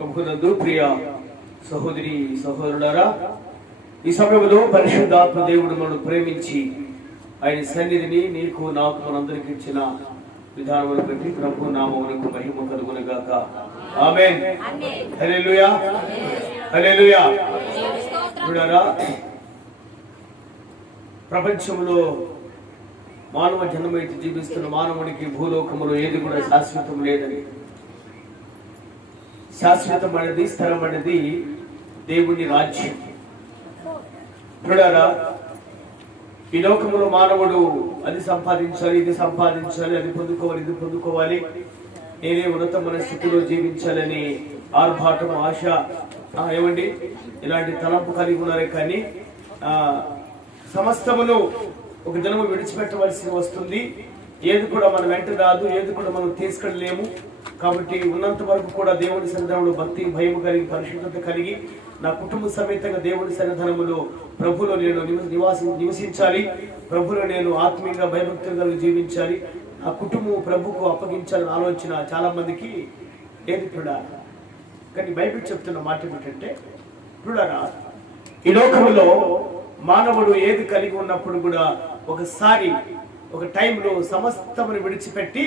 ప్రభునందు ప్రియ సహోదరి సహోదరులారా, ఈ సమయంలో పరిశుద్ధాత్మ దేవుడు మనం ప్రేమించి ఆయన సన్నిధిని నీకు నాకు మనందరికి ఇచ్చిన విధానమును బట్టి ప్రభు నామమునకు మహిమ కలుగునుగాక. ఆమేన్. హల్లెలూయా, హల్లెలూయా. చూడారా, ప్రపంచంలో మానవ జన్మైతే జీవిస్తున్న మానవుడికి భూలోకములో ఏది కూడా శాశ్వతం లేదని, శాశ్వతమైనది స్థిరమైనది దేవుని రాజ్యం. చూడారా, ఈ లోకములో మానవుడు అది సంపాదించాలి, ఇది సంపాదించాలి, అది పొందుకోవాలి, ఇది పొందుకోవాలి, నేనే ఉన్నతమైన స్థితిలో జీవించాలని ఆర్భాటం, ఆశ, ఏమండి ఇలాంటి తలంపు కలిగి ఉన్నారే. కానీ సమస్తమును ఒక దినము విడిచిపెట్టవలసి వస్తుంది. ఏది కూడా మన వెంట రాదు, ఏది కూడా మనం తీసుకెళ్ళలేము. కాబట్టి ఉన్నంత వరకు కూడా దేవుని సన్నిధానంలో భక్తి భయము కలిగి పరిశుద్ధత కలిగి నా కుటుంబ సమేతంగా దేవుని సన్నిధానములో ప్రభులో నేను నివసించాలి. ప్రభులో నేను ఆత్మీయంగా భయభక్తులుగా జీవించాలి. ఆ కుటుంబం ప్రభుకు అప్పగించాలని ఆలోచన చాలా మందికి లేదు చూడాలి. కానీ బైబిల్ చెప్తున్న మాట ఏమిటంటే, చూడారా, ఈ లోకంలో మానవుడు ఏది కలిగి ఉన్నప్పుడు కూడా ఒకసారి ఒక టైంలో సమస్తమును విడిచిపెట్టి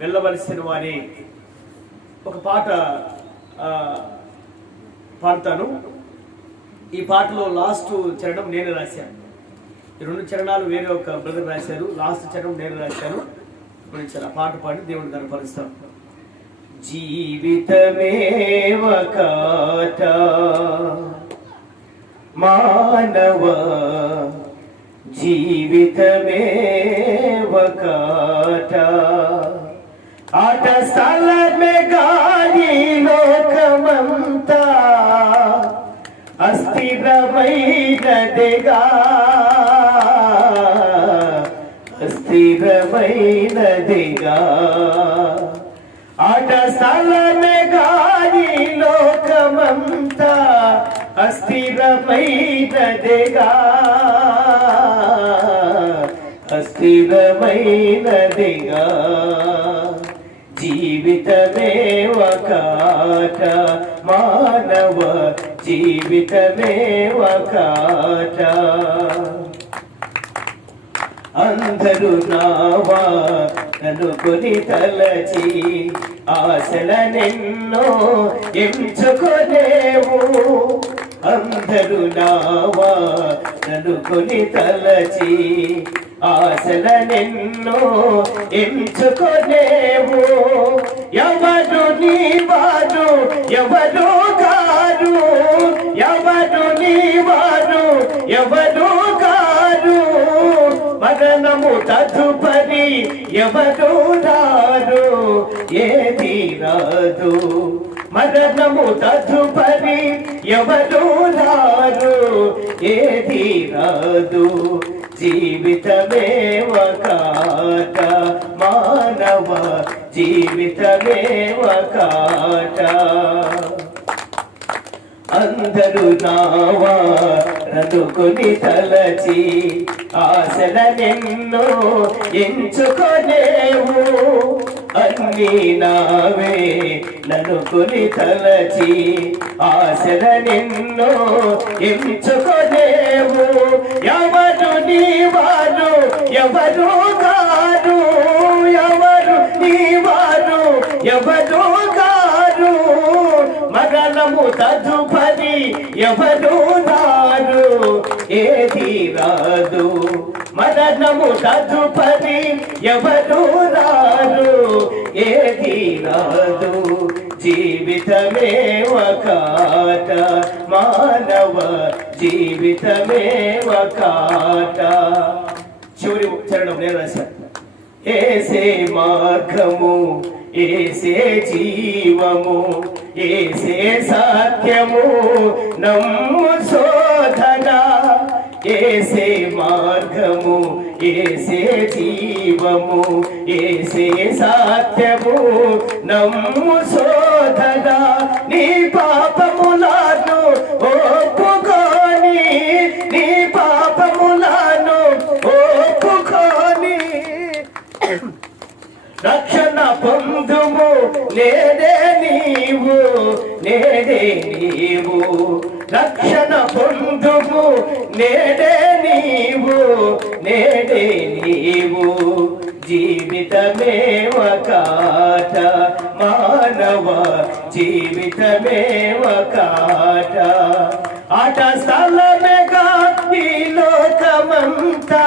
వెళ్ళవలసిన వారి ఒక పాట పాడతాను. ఈ పాటలో లాస్ట్ చరణం నేను రాశాను. ఈ 2 చరణాలు వేరే ఒక బ్రదర్ రాశారు, లాస్ట్ చరణం నేను రాశాను. ఇప్పుడు ఆ పాట పాడి దేవుని కనపరుస్తాం. జీవితమే వకాట మానవ జీవితమే వకాట, ఆట స్థలమే గాలి లోకమంతా అస్థిరమైనదిగా, అస్థిరమైనదిగా, ఆట స్థలమే గాలి లోకమంతా అస్థిరమైనదిగా, అస్థిరమైనదిగా, జీవితమే వకాట మానవ జీవితమే వకాట. అందరూ నావా అనుకొని తలచి ఆశలనెన్నో ఎంచుకొనేవు, అందరూ నావా అనుకొని తలచి ఆశలనెన్నో ఎంచుకొనేవు. ఎవరు నీవారు ఎవరు కారు, ఎవరు నీవారు ఎవరు కారు, మరణము తదుపరి ఎవరు రారు, ఏది రాదు. మరణము తదుపరి ఎవరు రారు, ఏది రాదు. జీవితమే వకాట మానవ జీవితమే వకాట. అందరూ నావా రదుకొని తలచి ఆశలనెన్నో ఎంచుకొనేవు, అన్నీ నావే ననుకొని తలచి ఆశలనెన్నో ఎంచుకొనేవు. ఎవరు నీవారు ఎవరు కారు, ఎవరు నీవారు ఎవరు కారు, మరణము తదుపరి ఎవరు రారు, ఏది రాదు. మరణము తదుపరి ఎవరు రారు, ఏది రాదు. జీవితమే వకాట మానవ జీవితమే వకాట. చివరి చరణం నేను రాశాను. ఏసే మార్గము ఏసే జీవము ఏసే సత్యము నమ్ము శోధన, ఏసే మార్గము ఏసే జీవము ఏసే సత్యము నమ్ము శోధన. నీ పాపములను ఒప్పుకొని, నీ పాపములను ఒప్పుకొని రక్షణ పొందుము, నేనే నీవు నేడే నీవు రక్షణ పొందుము, నేడే నీవు, నేడే నీవు. జీవితమే ఒక ఆట మానవ, జీవితమే ఒక ఆట. ఆట స్థలమేగా ఈ లోకమంతా,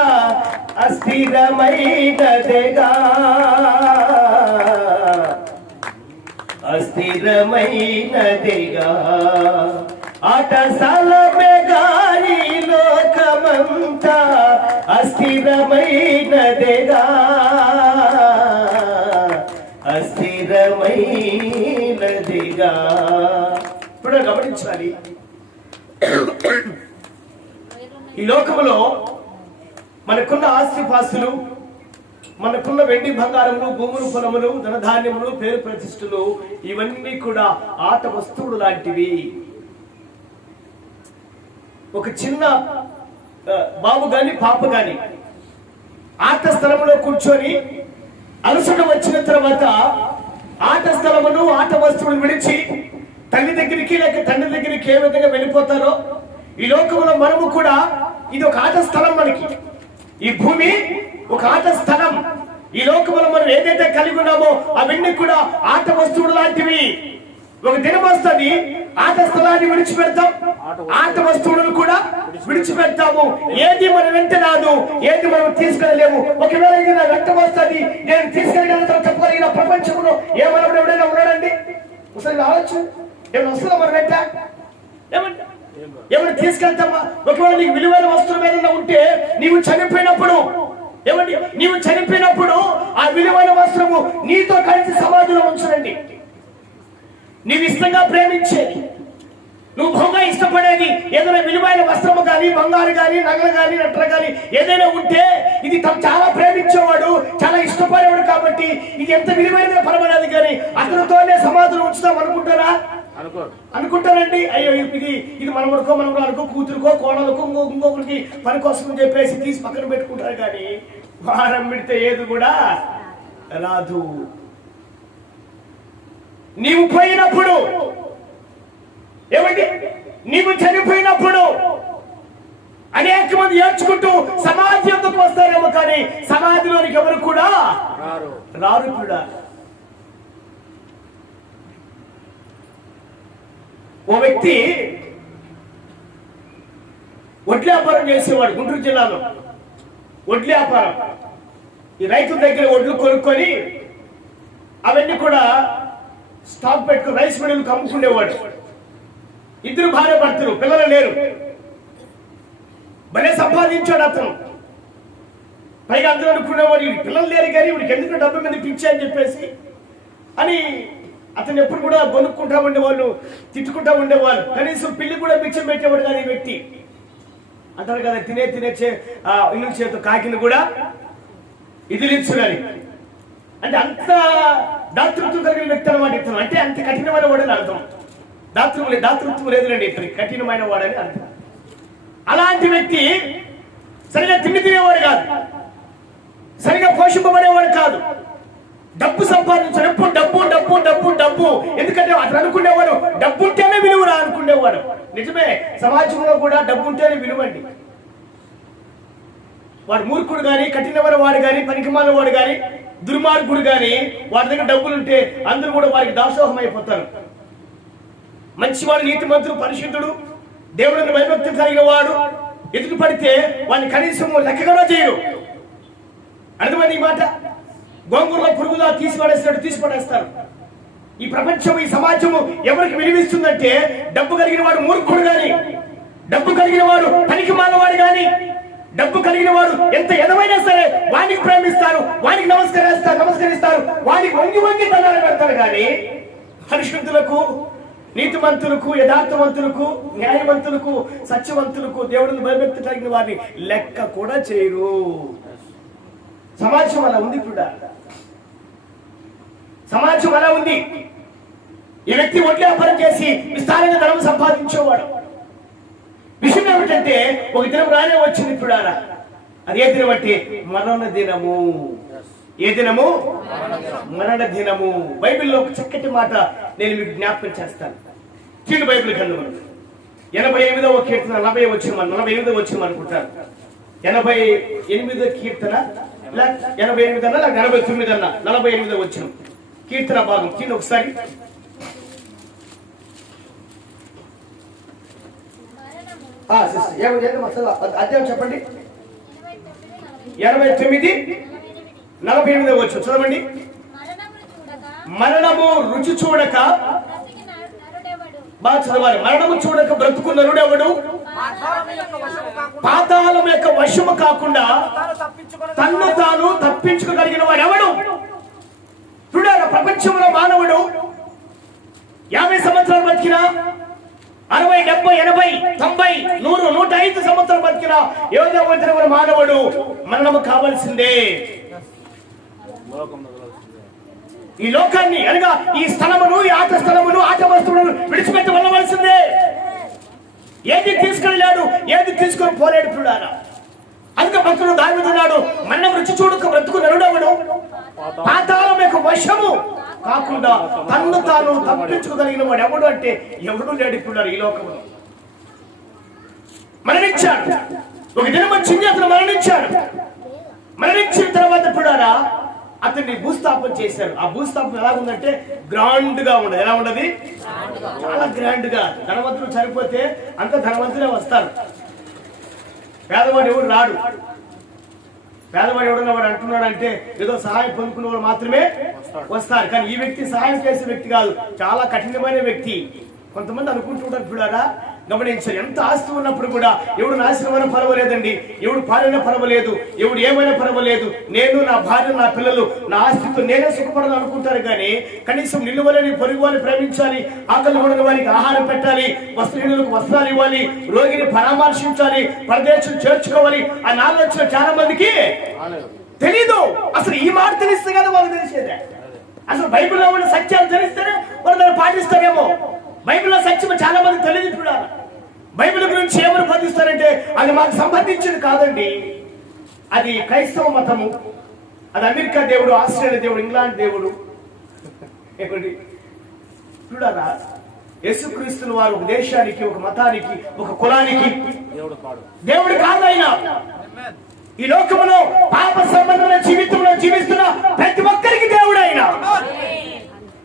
అస్థిరమైనదిగా అస్థిరమైనదిగా. ఆట స్థలమేగా ఈ లోకమంతా, అస్థిరమైనదిగా అస్థిరమైనదిగా. ఇప్పుడు గమనించాలి, ఈ లోకములో మనకున్న ఆస్తిపాస్తులు, మనకున్న వెండి బంగారములు, భూములు, పొలములు, ధనధాన్యములు, పేరు ప్రతిష్ఠలు, ఇవన్నీ కూడా ఆట వస్తువులు లాంటివి. ఒక చిన్న బాబు గాని పాప గాని ఆట స్థలంలో కూర్చొని అలసట వచ్చిన తర్వాత ఆట స్థలమును, ఆట వస్తువులు విడిచి తల్లి దగ్గరికి లేక తండ్రి దగ్గరికి ఏ విధంగా వెళ్ళిపోతారో, ఈ లోకంలో మనము కూడా ఇది ఒక ఆట స్థలం. మనకి ఈ భూమి ఒక ఆట స్థలం. ఈ లోకంలో మనం ఏదైతే కలిగి ఉన్నామో అవన్నీ కూడా ఆట వస్తువులు లాంటివి. ఒక దినం వస్తుంది, ఆట స్థలాన్ని విడిచిపెడతాం, ఆట వస్తువులను కూడా విడిచిపెడతాము. ఏది మన వెంట రాదు, ఏది మనం తీసుకెళ్ళలేము. ఒకవేళ ఇది నా వెంట వస్తుంది, నేను తీసుకెళ్ళగలుగుతా చెప్పగలిగిన ప్రపంచంలో ఏమన్నా ఎవడైనా ఉన్నాడండి? ఒకసారి ఆలోచన, ఏమైనా వస్తుందా మన వెంట? ఏమైనా తీసుకెళ్తామా? ఒకవేళ నీకు విలువైన వస్తువులు ఏదైనా ఉంటే, నీవు చనిపోయినప్పుడు ఏమండి, నీవు చనిపోయినప్పుడు ఆ విలువైన వస్త్రము నీతో కలిసి సమాధిలో ఉంచండి. నీవు ఇష్టంగా ప్రేమించేది, నువ్వు బాగా ఇష్టపడేది ఏదైనా విలువైన వస్త్రము కానీ, బంగారు కానీ, నగలు కానీ, నట్ర కానీ ఏదైనా ఉంటే, ఇది చాలా ప్రేమించేవాడు, చాలా ఇష్టపడేవాడు కాబట్టి ఇది ఎంత విలువైనదే పరమనేది. కానీ అతనితోనే సమాధిలో ఉంచుతాం అనుకుంటారా? అనుకుంటారండి. అయ్యో ఇది మనవడుకో, మనవరాలకో, కూతురుకో, కోడలకో, ఇంకొకరికి పని కోసం చెప్పేసి తీసి పక్కన పెట్టుకుంటారు. కానీ వారం పెడితే ఏది కూడా రాదు. నీవు పోయినప్పుడు, ఏమండి, నీవు చనిపోయినప్పుడు అనేక మంది ఏడ్చుకుంటూ సమాధి ఎందుకు వస్తారేమో, కానీ సమాధిలోనికి ఎవరు కూడా రారు కూడా. ఓ వ్యక్తి వడ్ల వ్యాపారం చేసేవాడు గుంటూరు జిల్లాలో. వడ్ల వ్యాపారం, ఈ రైతుల దగ్గర వడ్లు కొనుక్కొని అవన్నీ కూడా స్టాక్ పెట్టుకుని రైస్ మిల్లులకు అమ్ముకునేవాడు. ఇద్దరు భార్య భర్తలు, పిల్లలు లేరు. భలే సంపాదించాడు అతను. పైగా అందరూ అనుకునేవాడు, ఈ పిల్లలు లేరు కానీ వీడికి ఎందుకు డబ్బు మీద పిచ్చి అని చెప్పేసి అని అతను ఎప్పుడు కూడా కొనుక్కుంటా ఉండేవాళ్ళు, తిట్టుకుంటా ఉండేవాళ్ళు. కనీసం పిల్లి కూడా పిచ్చం పెట్టేవాడు కాదు ఈ వ్యక్తి. అంటారు కదా, తినే ఇల్లు చేత కాకిని కూడా ఇదిలించులని. అంటే అంత దాతృత్వం కలిగిన వ్యక్తి అనమాట ఇతను. అంటే అంత కఠినమైన వాడని అర్థం. దాతృత్వం లేదులేండి ఇతనికి, కఠినమైన వాడని అర్థం. అలాంటి వ్యక్తి సరిగా తిండి తినేవాడు కాదు, సరిగా పోషింపబడేవాడు కాదు. డబ్బు సంపాదించాడు, ఎప్పుడు డబ్బు డబ్బు డబ్బు డబ్బు. ఎందుకంటే అతను అనుకునేవాడు డబ్బు ఉంటేనే విలువరా అనుకునేవాడు. నిజమే, సమాజంలో కూడా డబ్బు ఉంటేనే విలువండి. వాడు మూర్ఖుడు కానీ, కఠినమైన వాడు కానీ, పనికిమాల వాడు కానీ, దుర్మార్గుడు కానీ, వాడి దగ్గర డబ్బులు ఉంటే అందరూ కూడా వారికి దాసోహం అయిపోతారు. మంచివాడు, నీతిమంతుడు, పరిశుద్ధుడు, దేవుడిని భయభక్తి కలిగిన వాడు ఎదురు పడితే వాడిని కనీసం లెక్క కూడా చేయరు. అర్థమైంది ఈ మాట? గోంగూరలో పురుగులా తీసిపడేస్తారు. ఈ ప్రపంచం, ఈ సమాజము ఎవరికి విలువిస్తుందంటే డబ్బు కలిగిన వాడు మూర్ఖుడు గాని, డబ్బు కలిగిన వాడు పనికి మానవాడు గాని, డబ్బు కలిగిన వాడు ఎంత ఎదవైనా సరే వానికి ప్రేమిస్తారు, వానికి నమస్కరిస్తారు, వానికి వంగి దండాలు పెడతారు. కానీ పరిశుద్ధులకు, నీతిమంతులకు, యథార్థవంతులకు, న్యాయవంతులకు, సత్యవంతులకు, దేవుడిని భయభక్తి కలిగిన వారిని లెక్క కూడా చేయరు. సమాజం అలా ఉంది. కూడా సమాజం అలా ఉంది. ఈ వ్యక్తి వడ్ల వ్యాపారం చేసి విస్తారంగా ధనం సంపాదించేవాడు. విషయం ఏమిటంటే ఒక దినం రానే వచ్చింది. ఇప్పుడు అది ఏ దినం అంటే మరణ దినము. ఏ దినము? మరణ దినము. బైబిల్లో ఒక చక్కటి మాట నేను మీకు జ్ఞాపకం చేస్తాను. తీడు బైబిల్ గ్రంథం 88వ కీర్తన 40 వచ్చిన 48వ వచ్చిన అనుకుంటారు. 88వ కీర్తన 88 అన్నా 89 అన్నా 48వ వచ్చిన కీర్తన భాగం తీయండి ఒకసారి. అధ్యాయం చెప్పండి. 89:48 వచ్చు చదవండి. మరణము రుచి చూడక, బాగా చదవాలి. మరణము చూడక బ్రతుకు నరుడెవడు? పాతాళం యొక్క వశము కాకుండా తన్ను తాను తప్పించుకోగలిగిన వాడు ఎవడు? చూడాలి, ప్రపంచంలో మానవుడు 50 సంవత్సరాలు బతికినా, 60, 70, 80, 90, 100, 105 సంవత్సరాలు బతికినా ఏదో ఒక మానవుడు మరణము కావాల్సిందే. ఈ లోకాన్ని అనగా ఈ స్థలమును, ఈ ఆట స్థలమును, ఆట వస్తువులను విడిచిపెట్టి వెళ్ళవలసిందే. ఏది తీసుకెళ్ళాడు, ఏది తీసుకొని పోలేడు చూడాలా. అందుకే భక్తుడు దావీదున్నాడు, మరణం రుచి చూడక బ్రతుకు నరుడెవడు? పాతాళం యొక్క వశము కాకుండా తన్ను తాను తప్పించుకోగలిగిన వాడు ఎవడు అంటే ఎవడు లేడు ఇప్పుడు ఈ లోకంలో. మరణించాడు, ఒక దినం వచ్చింది, అతను మరణించాడు. మరణించిన తర్వాత చూడారా అతన్ని భూస్థాపన చేశారు. ఆ భూస్థాపన ఎలా ఉందంటే గ్రాండ్ గా ఉండదు. ఎలా ఉండదు? చాలా గ్రాండ్ గా. ధనవంతులు చనిపోతే అంత ధనవంతులే వస్తారు, పేదవాడు ఎవరు రాడు. పేదవాడు ఎవడన్నా వాడు అంటున్నాడంటే ఏదో సహాయం పొందుకున్న వాడు మాత్రమే వస్తారు. కానీ ఈ వ్యక్తి సహాయం చేసే వ్యక్తి కాదు, చాలా కఠినమైన వ్యక్తి. కొంతమంది అనుకుంటుంటారు చూడారా, గమనించారు. ఎంత ఆస్తి ఉన్నప్పుడు కూడా ఎవడు నాశనమైనా పర్వాలేదండి, ఎవడు పాలైనా పర్వాలేదు, ఎవడు ఏమైనా పర్వాలేదు, నేను, నా భార్య, నా పిల్లలు, నా ఆస్తితో నేనే సుఖపడాలని అనుకుంటారు. కానీ కనీసం నిలువలేని పొరుగు వారిని ప్రేమించాలి, ఆకలి ఉన్న వారికి ఆహారం పెట్టాలి, వస్త్రహీనులకు వస్త్రాలు ఇవ్వాలి, రోగిని పరామర్శించాలి, పరదేశం చేర్చుకోవాలి అని ఆలోచన చాలా మందికి తెలీదు. అసలు ఈ మాట తెలిస్తే కదా వాళ్ళకి తెలిసేదే. అసలు బైబిల్లో ఉన్న సత్యాలు తెలిస్తేనే వాళ్ళు దాన్ని పాటిస్తారేమో. బైబిల్లో సత్యం చాలా మంది తెలియదు. ఇప్పుడు బైబిల్ గురించి ఏమని బోధిస్తారంటే అది మాకు సంబంధించింది కాదండి, అది క్రైస్తవ మతము, అది అమెరికా దేవుడు, ఆస్ట్రేలియా దేవుడు, ఇంగ్లాండ్ దేవుడు. ఏమండి చూడారా, యేసుక్రీస్తుల వారు ఒక దేశానికి, ఒక మతానికి, ఒక కులానికి దేవుడు కాదు. ఆయన ఈ లోకంలో పాప సంబంధమైన జీవితంలో జీవిస్తున్న ప్రతి ఒక్కరికి దేవుడు ఆయన.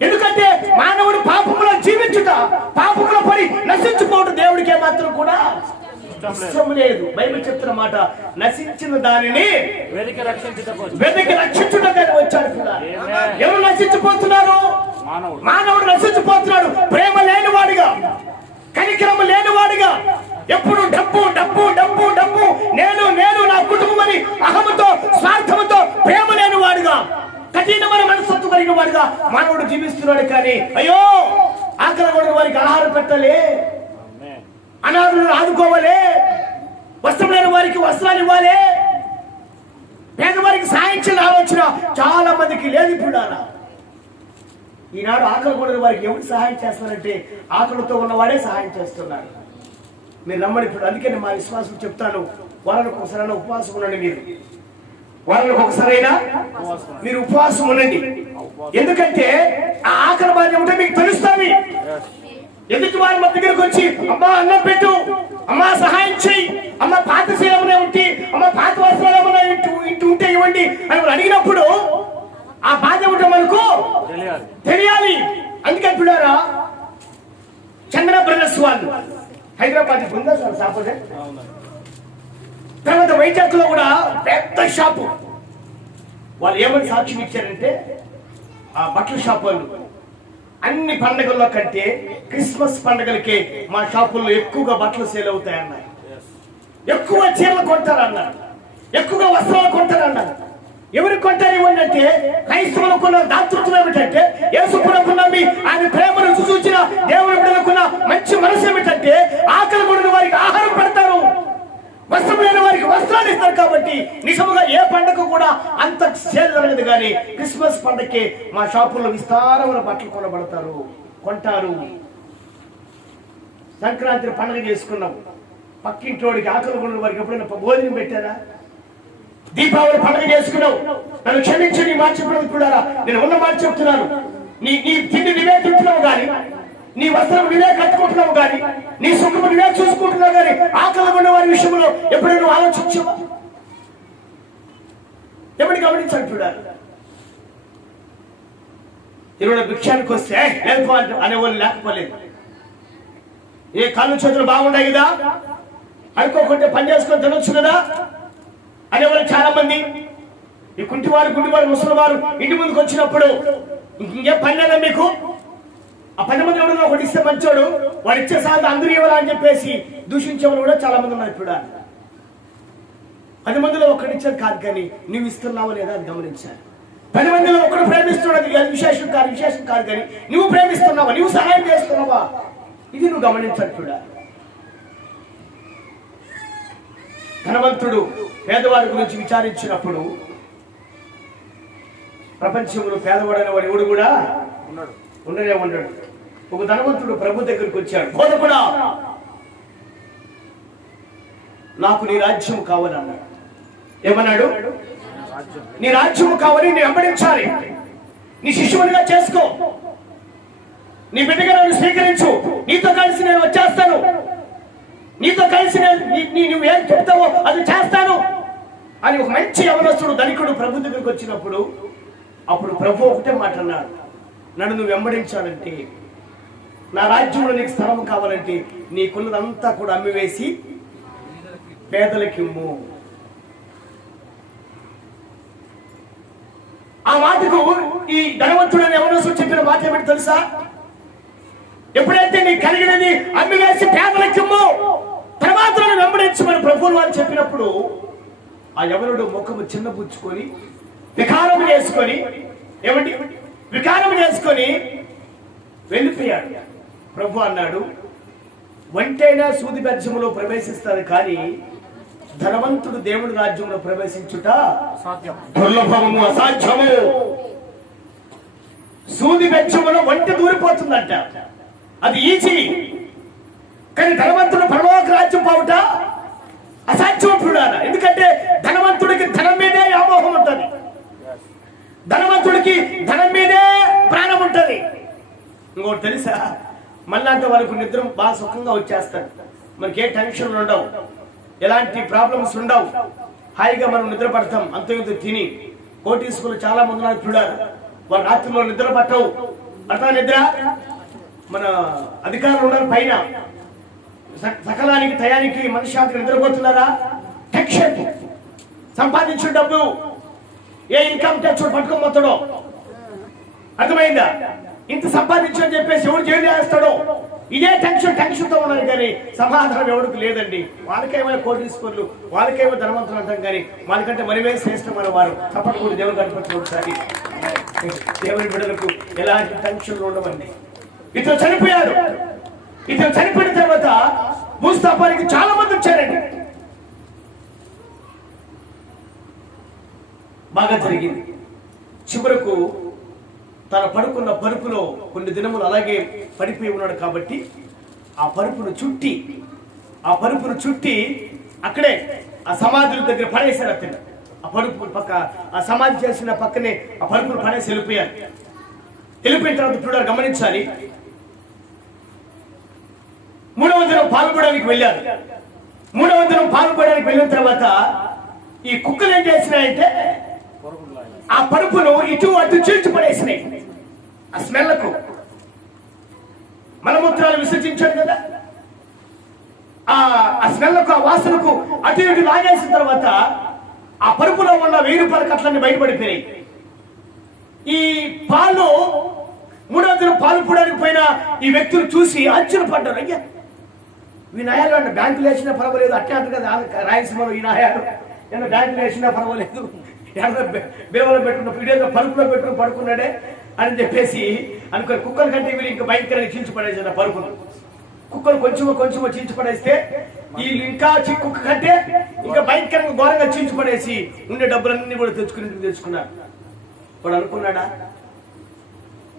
ఎందుకంటే మానవుడు పాపములో జీవించుట, పాపములో పడి నశించుకోవడం దేవుడికి ఏమాత్రం కూడా ఇష్టం లేదు. బైబిల్ చెప్తున్న మాట, నశించిన దానిని వెతికి రక్షించుటకు వచ్చాడు. ఎవరు నశించిపోతున్నారు? మానవుడు నశించిపోతున్నాడు. ప్రేమ లేనివాడిగా, కనికరము లేనివాడిగా, ఎప్పుడు డబ్బు డబ్బు డబ్బు డబ్బు, నేను నేను నా కుటుంబం అని అహముతో, స్వార్థముతో, ప్రేమ లేనివాడుగా, కఠినమైన మనస్తత్వం కలిగిన వాడిగా మానవుడు జీవిస్తున్నాడు. కానీ అయ్యో, ఆకలి కొడిన వారికి ఆహారం పెట్టాలి, అనాథులను ఆదుకోవాలి, వస్త్రం లేని వారికి వస్త్రాలు ఇవ్వాలి, పేదవారికి సాయం చేయాలని ఆలోచన చాలా మందికి లేదు. ఇప్పుడు ఈనాడు ఆకలి కొడిన వారికి ఎవరు సహాయం చేస్తారంటే ఆకలితో ఉన్నవాడే సహాయం చేస్తున్నారు. మీరు నమ్మని ఇప్పుడు. అందుకని మా విశ్వాసం చెప్తాను, వారానికి ఒకసారైనా ఉపవాసం ఉండండి. వారానికి ఒకసారైనా మీరు ఉపవాసం ఉండండి. ఎందుకంటే ఆ ఆకలి బాధ ఉంటే మీకు తెలుస్తుంది. ఎదుటి వారి మా దగ్గరకు వచ్చి అమ్మా అన్నం పెట్టు, అమ్మా సహాయం చెయ్యి, అమ్మ పాత సేవనే ఉంటే, అమ్మ పాత వస్త్రాలు ఏమన్నా ఇంటి ఉంటే ఇవ్వండి అని అడిగినప్పుడు ఆ బాధ ఉంటే మనకు తెలియాలి. అందుకని పిల్లారా, చంద్ర బ్రదర్స్ వాళ్ళు హైదరాబాద్ ఉందా సార్ షాపు, తర్వాత వైజాగ్ లో కూడా పెద్ద షాపు. వాళ్ళు ఏమని సాక్ష్యం ఇచ్చారంటే, ఆ బట్టల షాపు వాళ్ళు అన్ని పండుగల్లో కంటే క్రిస్మస్ పండుగలకే మా షాపుల్లో ఎక్కువగా బట్టలు సేల్ అవుతాయన్నారు, ఎక్కువ చీరలు కొంటారన్నారు, ఎక్కువగా వస్త్రాలు కొంటారన్నారు. ఎవరికి కొంటారు ఇవ్వండి అంటే క్రైస్తవులకున్న దాతృత్వం ఏమిటంటే, యేసుప్రభువును నమ్మి ఆయన ప్రేమను చూసిన దేవుని బిడ్డలకున్న మంచి మనసు ఏమిటంటే ఆకలి కొడిన వారికి ఆహారం పెడతారు, వస్త్రం లేని వారికి వస్త్రాలు ఇస్తారు. కాబట్టి నిజముగా ఏ పండుగ కూడా అంత సేల్ జరగదు. కానీ క్రిస్మస్ పండుగకి మా షాపుల్లో విస్తారమైన బట్టలు కొంటారు. సంక్రాంతి పండుగ చేసుకున్నాం, పక్కింటోడికి ఆకలి కొడిన వారికి ఎప్పుడైనా భోజనం పెట్టారా? దీపావళి పండుగ చేసుకున్నావు, నన్ను క్షమించి నీ మాట చెప్పడం కూడా నేను ఉన్న మాట చెప్తున్నాను. నీ తిండి నువ్వే తింటున్నావు, కానీ నీ వస్త్రం నువ్వే కట్టుకుంటున్నావు కానీ, నీ సుఖము నువ్వే చూసుకుంటున్నావు కానీ, ఆకలి ఉన్న వారి విషయంలో ఎప్పుడైనా నువ్వు ఆలోచించావా? ఎప్పటి గమనించాలి చూడాలి. ఈరోజు భిక్షానికి వస్తే వెళ్ళిపో అనేవాళ్ళు లేకపోలేదు. ఏ కాళ్ళు చేతులు బాగున్నాయి కదా, అనుకోకుంటే పని చేసుకొని తినొచ్చు కదా అనేవాళ్ళు చాలా మంది. ఈ కుంటివారు గుండివారు ముసలివారు ఇంటి ముందుకు వచ్చినప్పుడు ఇంకేం పని లేదా మీకు, ఆ 10 మంది ఎవడో ఒకటి ఇస్తే మంచోడు, వాడు ఇచ్చే సాధన అందరూ ఇవ్వాలా అని చెప్పేసి దూషించే వాళ్ళు కూడా చాలా మంది ఉన్నారు. ఇప్పుడు 10 మందిలో ఒకటిచ్చేది కాదు కానీ నువ్వు ఇస్తున్నావా లేదా అది గమనించాలి. 10 మందిలో ఒకడు ప్రేమిస్తున్నాడు, అది విశేషం కాదు కానీ నువ్వు ప్రేమిస్తున్నావా, నువ్వు సహాయం చేస్తున్నావా, ఇది నువ్వు గమనించాలి. కూడా ధనవంతుడు పేదవారి గురించి విచారించినప్పుడు ప్రపంచంలో పేదవాడైన వాడు ఎవడు కూడా ఉండనే ఉన్నాడు. ఒక ధనవంతుడు ప్రభు దగ్గరికి వచ్చాడు. బోధకుడా, నాకు నీ రాజ్యం కావాలన్నాడు. ఏమన్నాడు? నీ రాజ్యం కావాలి, నీ వెంబడించాలి, నీ శిష్యునిగా చేసుకో, నీ బిడ్డగా నన్ను స్వీకరించు, నీతో కలిసి నేను వచ్చేస్తాను, నీతో కలిసి నువ్వేం చెప్తావో అది చేస్తాను అని ఒక మంచి యవనస్తుడు ధనికుడు ప్రభు దగ్గరికి వచ్చినప్పుడు అప్పుడు ప్రభు ఒకటే మాట అన్నాడు, నన్ను నువ్వు వెంబడించాలంటే, నా రాజ్యంలో నీకు స్థలం కావాలంటే నీకున్నదంతా కూడా అమ్మివేసి పేదలకిమ్ము. ఆ మాటకు ఈ ధనవంతుడని యవనస్తుడు చెప్పిన మాట ఏమిటి తెలుసా? ఎప్పుడైతే నీకు కలిగినది అమ్మివేసి పేదలకిమ్ము, తర్వాత వెంబడించమని ప్రభువులు వారు చెప్పినప్పుడు ఆ యవనుడు ముఖము చిన్నపుచ్చుకొని వికారం చేసుకొని వెళ్ళిపోయాడు. ప్రభు అన్నాడు, వంటైనా సూది బెజ్జములో ప్రవేశిస్తాడు కానీ ధనవంతుడు దేవుడి రాజ్యంలో ప్రవేశించుట దుర్లభము, అసాధ్యము. సూది బెజ్జములో వంట దూరిపోతుందంట, అది ఈజీ, కానీ ధనవంతుడు పరలోక రాజ్యం పోవుట అసాధ్యం. ఎందుకంటే ధనవంతుడికి ధనం మీదే వ్యామోహం ఉంటుంది, ధనవంతుడికి ధనం మీదే ప్రాణం ఉంటుంది. ఇంకోటి తెలుసా, మళ్ళంటే వాళ్ళకు నిద్ర బాగా సుఖంగా వచ్చేస్తారు, మనకి ఏ టెన్షన్లు ఉండవు, ఎలాంటి ప్రాబ్లమ్స్ ఉండవు, హాయిగా మనం నిద్ర పడతాం. అంత ఇంత తిని కోటీసుకులు చాలా మంది నాకు చూడాలి, వాళ్ళ రాత్రిలో నిద్ర పట్టవు. అట్లా నిద్ర మన అధికారులు ఉండాలి పైన, సకాలానికి టయానికి మనిషి నిద్రపోతున్నారా? టెన్షన్, సంపాదించిన డబ్బు ఏ ఇన్కమ్ ట్యాక్స్ పట్టుకోబోతాడో, అర్థమైందా? ఇంత సంపాదించని చెప్పేసి ఎవరు జైలు చేస్తాడో, ఇదే టెన్షన్తో ఉన్నారు కానీ సమాధానం ఎవరికి లేదండి. వాళ్ళకేమో కోటీశ్వరులు, వాళ్ళకేమో ధనవంతులు అంటాం కానీ వాళ్ళకంటే మనమే శ్రేష్టమైన వారు. తప్పకుండా దేవుడు గడిపి ఒకసారి దేవుని బిడ్డలకు ఎలాంటి టెన్షన్లు ఉండవండి. ఇతను చనిపోయాడు. ఇతను చనిపోయిన తర్వాత భూస్థాపానికి చాలా మంది వచ్చారండి. బాగా జరిగింది. చివరకు తన పడుకున్న పరుపులో కొన్ని దినములు అలాగే పడిపోయి ఉన్నాడు కాబట్టి ఆ పరుపును చుట్టి అక్కడే ఆ సమాధుల దగ్గర పడేశారు. అతను ఆ పరుపు పక్క, ఆ సమాధి చేసిన పక్కనే ఆ పరుపును పడేసి వెళ్ళిపోయారు. వెళ్ళిపోయిన తర్వాత చూడాలి, గమనించాలి. 3వ దినం పాల్గొనడానికి వెళ్ళారు. 3వ దినం పాల్గొనడానికి వెళ్ళిన తర్వాత ఈ కుక్కలు ఏం చేసినాయంటే ఆ పరుపును ఇటు అటు చీల్చి పడేసినాయి. ఆ స్మెల్లకు, మలమూత్రాలు విసర్జించాడు కదా, ఆ స్మెల్లకు, ఆ వాసనకు అటు ఇటు లాగేసిన తర్వాత ఆ పరుపులో ఉన్న 1000 రూపాయల కట్లన్నీ బయటపడిపోయాయి. ఈ పాలు 3వ దినం పాలు పోవడానికి పోయిన ఈ వ్యక్తులు చూసి ఆశ్చర్యపడ్డారు. అయ్యా, ఈ నాయాలు అంటే బ్యాంకులు వేసినా పర్వాలేదు, అట్టే అంటారు కదా రాయలసీమలో, ఈ నాయాలు ఏమన్నా బ్యాంకులు వేసినా పర్వాలేదు, బేవలో పెట్టుకున్న వీడియో పరుపులో పెట్టుకుని పడుకున్నాడే అని చెప్పేసి అనుకుని కుక్కల కంటే వీళ్ళు ఇంకా భయంకరంగా చీల్చి పడేసారు. పరుపులు కుక్కలు కొంచెం చీల్చి పడేస్తే వీళ్ళు ఇంకా కుక్క కంటే ఇంకా భయంకరంగా ఘోరంగా చీల్చి పడేసి ఉండే డబ్బులన్నీ కూడా తెచ్చుకున్నారు. వాడు అనుకున్నాడా?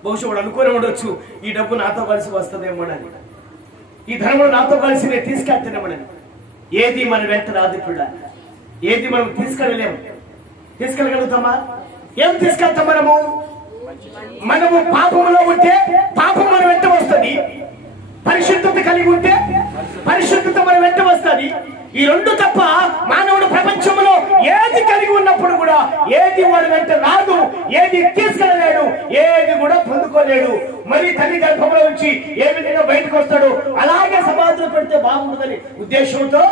బహుశా వాడు అనుకునే ఉండొచ్చు, ఈ డబ్బు నాతో కలిసి వస్తుందేమో అని, ఈ ధనమును నాతో కలిసి నేను తీసుకెళ్తానేమోనని. ఏది మన వెంట రాదు కూడా, ఏది మనం తీసుకెళ్ళగలుగుతామా? ఏం తీసుకెళ్తాం? మనము పాపములో ఉంటే పాపం మన వెంట వస్తుంది, ఈ రెండు తప్ప మానవుడు ప్రపంచంలో ఏది కలిగి ఉన్నప్పుడు కూడా ఏది వాడి వెంట రాదు, ఏది తీసుకెళ్ళలేడు, ఏది కూడా పొందుకోలేడు. మరి తల్లి గర్భంలో నుంచి ఏ విధంగా బయటకు వస్తాడు అలాగే సమాధిలో పెడితే బాగుంటుందని ఉద్దేశంతో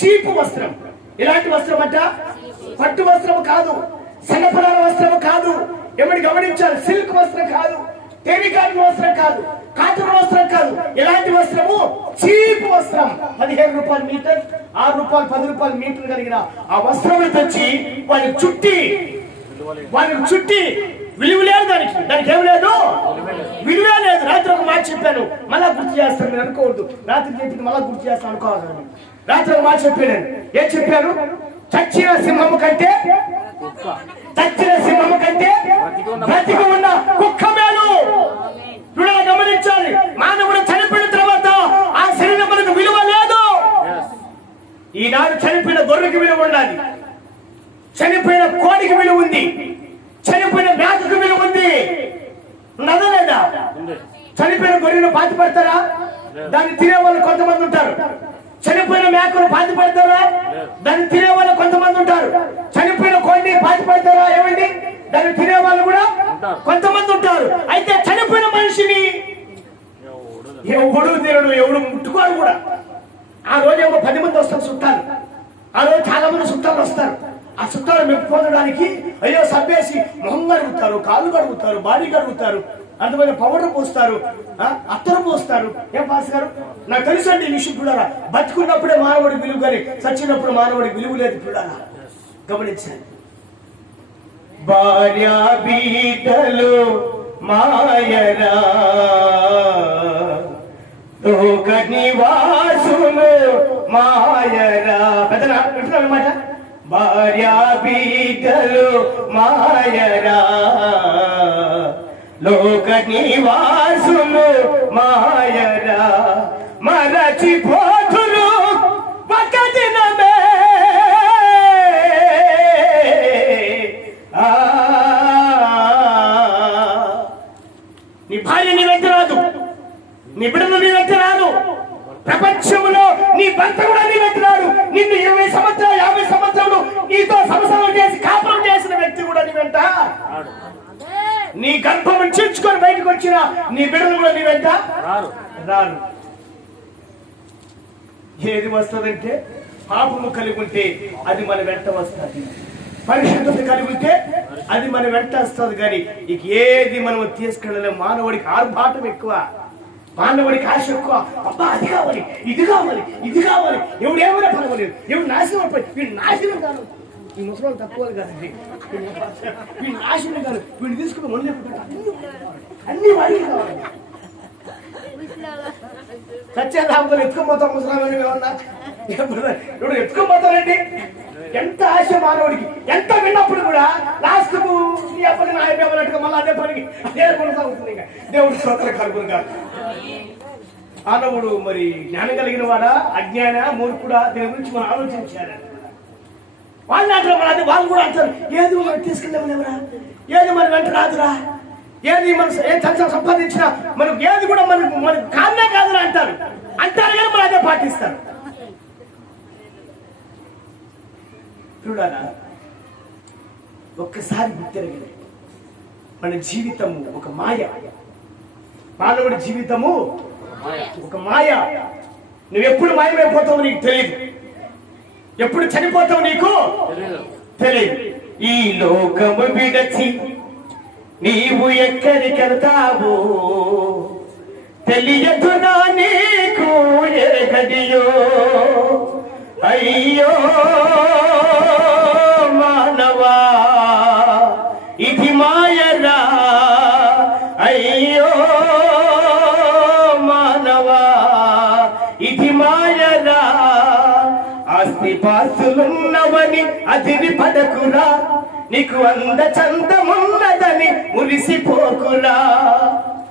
చీపు వస్త్రం. ఇలాంటి వస్త్రం అంట పట్టు వస్త్రము కాదు, సన్నపరాల వస్త్రము కాదు, ఏమని గమనించాలి, సిల్క్ వస్త్రం కాదు, టెరికాట్ వస్త్రం కాదు, కాటన్ వస్త్రం కాదు. ఎలాంటి వస్త్రము? చీప్ వస్త్రం. 15 రూపాయలు మీటర్, 6 రూపాయలు 10 రూపాయలు మీటర్ కలిగిన ఆ వస్త్రములు తెచ్చి వాళ్ళకి చుట్టి విలువ లేదు, దానికి ఏం లేదు, విలువే లేదు. రాత్రి ఒక మాట చెప్పాను, మళ్ళా గుర్తు చేస్తాను, మీరు అనుకోవద్దు. రాత్రి చెప్పింది మళ్ళా గుర్తు చేస్తాను అనుకోవాలి. రాత్రి ఒక మాట చెప్పాను. ఏం చెప్పాను? చచ్చిన సింహము కంటే బ్రతికి ఉన్న కుక్క మేలు. గమనించాలి, మానవుడు చనిపోయిన తర్వాత ఆ శరీరం మనకు విలువ లేదు. ఈనాడు చనిపోయిన గొర్రెకి విలువ ఉండాలి, చనిపోయిన కోడికి విలువ ఉంది, చనిపోయిన మేకకు విలువ ఉంది. ఉన్నదా లేదా? చనిపోయిన గొర్రెను పాతి పెడతారా? దాన్ని తినే వాళ్ళు కొంతమంది ఉంటారు. చనిపోయిన మేకను పాతి పెడతారా? దాన్ని తినే వాళ్ళు కొంతమంది ఉంటారు. చనిపోయిన కోడిని పాతి పెడతారా? ఏమండి, దాన్ని తినే వాళ్ళు కూడా కొంతమంది ఉంటారు. అయితే చనిపోయిన మనిషిని ఎవడు తినడు, ఎవడు ముట్టుకోడు కూడా. ఆ రోజు ఏమో 10 మంది వస్తారు చుట్టాలు. ఆ రోజు చాలా మంది చుట్టాలు వస్తారు. ఆ చుట్టాలు మెప్పుకోవడానికి అయ్యో సబ్బేసి మొహం కడుగుతారు, కాళ్ళు కడుగుతారు, బాడీ కడుగుతారు, అంతమంది పౌడర్ పోస్తారు, అత్తరు పోస్తారు. ఏం పాస్ గారు, నాకు తెలుసు అండి ఈ విషయం కూడా. బతుకున్నప్పుడే మానవుడి విలువ కానీ చచ్చినప్పుడు మానవుడికి విలువ లేదు కూడా. గమనించండి, భార్యా బిడ్డలు మాయరా, లోక నివాసులు మాయరా. పెద్దనా అన్నమాట, భార్యా బిడ్డలు మాయరా, లోక నివాసులు మాయరా, మరచిపోతులు ఒక దినమే. నీ భార్య నీ వెంట రాదు, నీ బిడ్డలు నీ వెంట రాదు, ప్రపంచంలో నీ భర్త కూడా నీ వెంట రాడు. నిన్ను 20 సంవత్సరాలు 50 సంవత్సరాలు నీతో సంసారం చేసి కాపురం చేసిన వ్యక్తి కూడా నీ వెంట, నీ గర్భం చీల్చుకొని బయటకు వచ్చిన నీ బిడ్డలు కూడా నీ వెంట రారు. ఏది వస్తుందంటే పాపము కలిగి ఉంటే అది మన వెంట వస్తుంది, పరిశుద్ధత కలిగి ఉంటే అది మన వెంట వస్తుంది. కానీ ఇక ఏది మనం తీసుకెళ్ళలేము. మానవుడికి ఆర్భాటం ఎక్కువ, మానవుడికి ఆశ ఎక్కువ. అబ్బా అది కావాలి, ఇది కావాలి, ఇది కావాలి, ఎవడు ఏమైనా పర్వాలేదు, ఎవడు నాశనం అయిపోయి, వీడు నాశనం కాదు. ఈ ముసలి తక్కువ కాదండి, వీడు నాశనం కాదు, వీడు తీసుకుని మొన్న అన్ని వాడికి కావాలి. సత్య రాములు ఎత్తుకుపోతాం ముసలామని ఏమన్నా ఇప్పుడు ఎత్తుకుపోతారండి. ఎంత ఆశ మానవుడికి, ఎంత విన్నప్పుడు కూడా లాస్ట్ కు నీ అప్పటి నాయకున్నట్టుగా మళ్ళీ అదే పనికి అదే కొనసాగుతుంది. ఇంకా దేవుడు స్తోత్ర కలుగును కాదు. మానవుడు మరి జ్ఞానం కలిగిన వాడా అజ్ఞాన మూర్ఖుడా, దీని గురించి మనం ఆలోచించాలి. వాళ్ళు అంటారు, మన అదే వాళ్ళు కూడా అంటారు, ఏది మనం తీసుకెళ్ళాము ఎవరా, ఏది మన వెంట రాదురా, ఏది మన ఏ సంవత్సరం సంపాదించినా మనకు ఏది కూడా మనకు కారణే కాదురా అంటారు కానీ మనం అదే పాటిస్తారు. చూడాలా, ఒక్కసారి గుర్తిరగండి, మన జీవితము ఒక మాయ. మానవుడి జీవితము ఒక మాయ. నువ్వు ఎప్పుడు మాయమైపోతావు నీకు తెలియదు, ఎప్పుడు చనిపోతావు నీకు తెలియదు. ఈ లోకము విడచి నీవు ఎక్కడికెళ్తావు తెలియదునా నీకు ఏ గడియో. అయ్యో మానవా ఇది మాయరా, అయ్యో మానవా ఇది మాయరా. ఆస్తిపాస్తులున్నవని అదిరి పడకురా, నీకు అంద చందమున్నదని మురిసిపోకురా.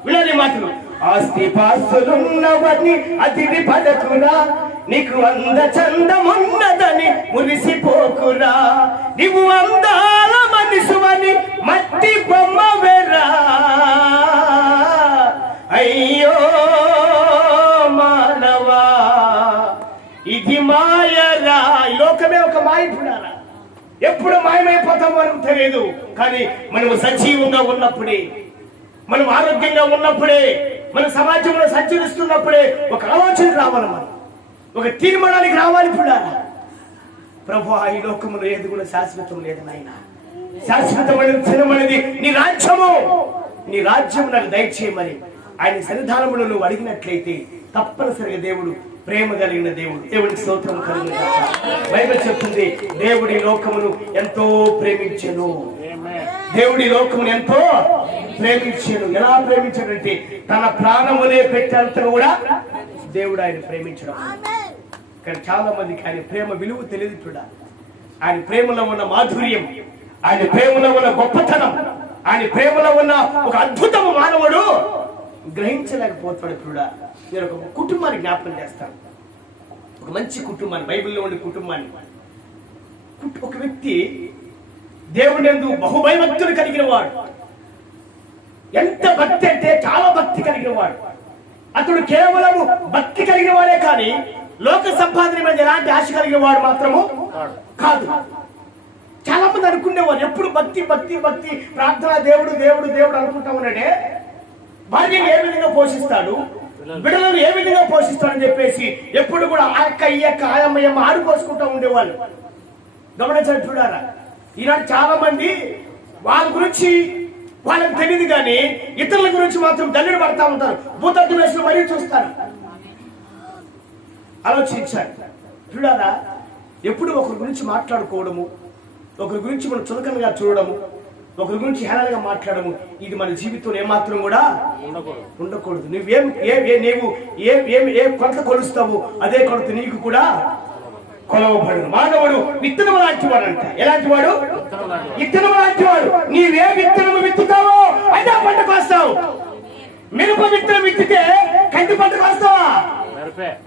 వినాలి మాటలు. ఆస్తిపాస్తులున్నవని అదిరి పడకురా, నీకు అంద చందమున్నదని మురిసిపోకురా. నీవు అందాల మనిషివని మట్టి బొమ్మ వెరా. అయ్యో మానవా ఇది మాయరా. మాయపడారా, ఎప్పుడు మాయమైపోతామో మనకు తెలియదు. కానీ మనము సజీవంగా ఉన్నప్పుడే, మనం ఆరోగ్యంగా ఉన్నప్పుడే, మన సమాజంలో సంచరిస్తున్నప్పుడే ఒక ఆలోచన రావాలి, మనం ఒక తీర్మానానికి రావాలి. పుడారా, ప్రభు ఈ లోకములో ఏది కూడా శాశ్వతం లేదు నాయన. శాశ్వతమైన స్థిరమైనది నీ రాజ్యము. నీ రాజ్యం నాకు దయచేయమని ఆయన సన్నిధానములో నువ్వు అడిగినట్లయితే తప్పనిసరిగా దేవుడు ప్రేమ కలిగిన దేవుడు. దేవుడికి స్తోత్రం కలిగిన బైబిల్ చెప్తుంది, దేవుడి లోకమును ఎంతో ప్రేమించెను. దేవుడి లోకమును ఎంతో ప్రేమించెను. ఎలా ప్రేమించాడంటే తన ప్రాణములే పెట్టేంత కూడా దేవుడు ఆయన ప్రేమించడం. కానీ చాలా మందికి ఆయన ప్రేమ విలువ తెలియదు కూడా. ఆయన ప్రేమలో ఉన్న మాధుర్యం, ఆయన ప్రేమలో ఉన్న గొప్పతనం, ఆయన ప్రేమలో ఉన్న ఒక అద్భుతము మానవుడు గ్రహించలేకపోతాడు కూడా. నేను ఒక కుటుంబాన్ని జ్ఞాపకం చేస్తాను, ఒక మంచి కుటుంబాన్ని, బైబిల్లో ఉండే కుటుంబాన్ని. ఒక వ్యక్తి దేవుని యందు బహుభయభక్తులు కలిగిన వాడు. ఎంత భక్తి అంటే చాలా భక్తి కలిగిన వాడు. అతడు కేవలం భక్తి కలిగిన వాడే కానీ లోక సంపాదన మీద ఎలాంటి ఆశ కలిగిన వాడు మాత్రము కాదు. చాలా మంది అనుకునేవారు ఎప్పుడు భక్తి భక్తి భక్తి, ప్రార్థన, దేవుడు దేవుడు దేవుడు అనుకుంటా ఉన్నాడే. భార్యను ఏ విధంగా పోషిస్తాడు, బిడ్డలను ఏ విధంగా పోషిస్తాడని చెప్పేసి ఎప్పుడు కూడా ఆ అక్క ఈ అక్క ఆయమ్మ ఆడుకోసుకుంటా ఉండేవాళ్ళు. గమనించండి చూడారా, ఈనాడు చాలా మంది వాళ్ళ గురించి వాళ్ళకి తెలియదు కానీ ఇతరుల గురించి మాత్రం దండలు పడతా ఉంటారు. భూతత్వ వేసులు మరీ చూస్తారు. ఆలోచించాలి చూడారా, ఎప్పుడు ఒకరి గురించి మాట్లాడుకోవడము, ఒకరి గురించి మనం చులకనగా చూడడము, ఒకరి గురించి హేళనగా మాట్లాడము, ఇది మన జీవితంలో ఏమాత్రం కూడా ఉండకూడదు. నీవు ఏ కొలత కొలుస్తావు అదే కొలత నీకు కూడా కొలవబడు. మానవుడు విత్తనము లాంటి వాడు అంట. ఎలాంటి వాడు? విత్తనము లాంటి వాడు. నీవే విత్తనము విత్తుతావో అదే పంటకు వస్తావు. మిరప విత్తనం విత్తితే కంది పంటకు వస్తావా?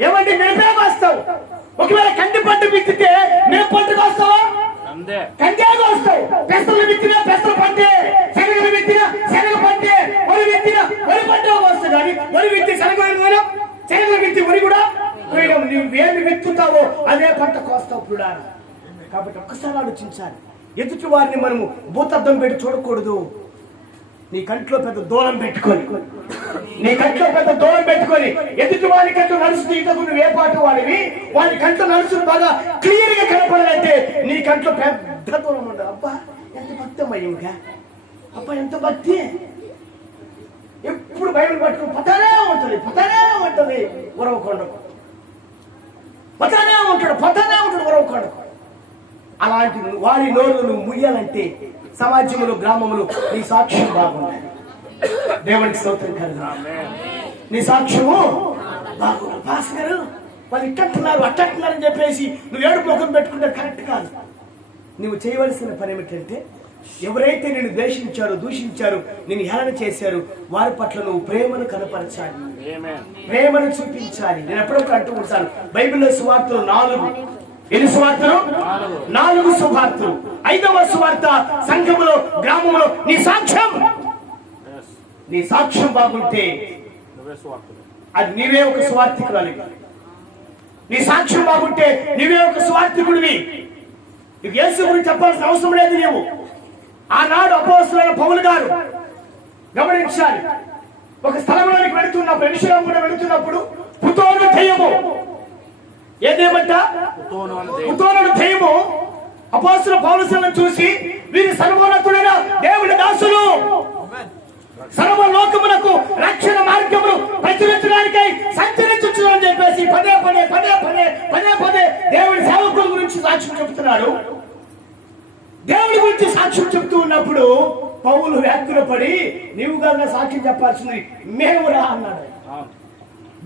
ఏమంటే మిరపే వస్తావు. ఒకవేళ కంది పంట విత్తితే మిరప పంటకు వస్తావా? కందేగా వస్తావు. పెసలు విత్తినా పెసలు పంటే, శనగలు విత్తినా శనగ పంటే, వరి విత్తినా వరి పంట వస్తుంది. కానీ వరి విత్తి శనగలు, శనగలు విత్తి వరి కూడా నువ్వేమి విత్తుతావో అదే పంట కోస్తావు కూడా. కాబట్టి ఒక్కసారి ఆలోచించాలి. ఎదుటి వారిని మనము భూతద్దం పెట్టి చూడకూడదు. నీ కంట్లో పెద్ద దూలం పెట్టుకొని, నీ కంట్లో పెద్ద దూలం పెట్టుకొని ఎదుటి వారి కంట్లో నడుస్తూ ఇంతకు నువ్వు ఏ పాటు వాడివి, వాడి కంట్లో నడుస్తూ బాగా క్లియర్ గా కనపడాలంటే నీ కంట్లో పెద్ద దూరం ఉండదు. అబ్బా ఎంత భక్తి అమ్మయ్యగా, అబ్బా ఎంత భక్తి. ఎప్పుడు బైబిల్ పట్టుకుని పతానే ఉంటుంది ఉరవకొండకు, పతానే ఉంటాడు ఉరవకొండకు. అలాంటి వారి నోరు నువ్వు ముయ్యాలంటే సమాజంలో, గ్రామంలో నీ సాక్ష్యం బాగుండాలి. దేవునికి స్తోత్రం కలుగును. నీ సాక్ష్యము బాగుండాలి. భాస్కర్ వాళ్ళు ఇట్టంటున్నారు అట్టంటున్నారని చెప్పేసి నువ్వు ఏడుపు ముఖం పెట్టుకుంటే కరెక్ట్ కాదు. నువ్వు చేయవలసిన పని ఏమిటంటే ఎవరైతే నిన్ను ద్వేషించారో, దూషించారో, నిన్ను హేళన చేశారు వారి పట్ల నువ్వు ప్రేమను కనపరచాలి, ప్రేమను చూపించాలి. నేను ఎప్పుడప్పుడు అంటూ ఉంటాను, బైబిల్లో సువార్తలు 4. ఎన్ని సువార్తలు? 4 సువార్తలు. 5వ సువార్త సంఘములో, గ్రామంలో నీ సాక్ష్యం బాగుంటే అది నీవే ఒక సువార్థికురాలి. నీ సాక్ష్యం బాగుంటే నీవే ఒక సువార్థికుడివి. యేసు గురించి చెప్పాల్సిన అవసరం లేదు. నీవు ఆనాడు అపోస్తలుడైన పౌలు గారు గమనించాలి. ఒక స్థలంలోనికి వెళుతున్నప్పుడు, ఎరుషలేము కూడా వెళుతున్నప్పుడు పుతోను దెయ్యము, ఏదేమంట పుతోను దెయ్యము అపోస్తలుడు పౌలును చూసి వీరి సర్వోన్నతుడైన దేవుని దాసులు, సర్వలోకమునకు రక్షణ మార్గమును ప్రచురించడానికై సంచరించుచున్నారని చెప్పేసి పదే దేవుడి సేవకుల గురించి సాక్ష్యం చెబుతున్నాడు. దేవుడి గురించి సాక్ష్యం చెప్తూ ఉన్నప్పుడు పౌలు వ్యాఖ్యపడి నీవు గారు సాక్ష్యం చెప్పాల్సింది మేము రా అన్నాడు.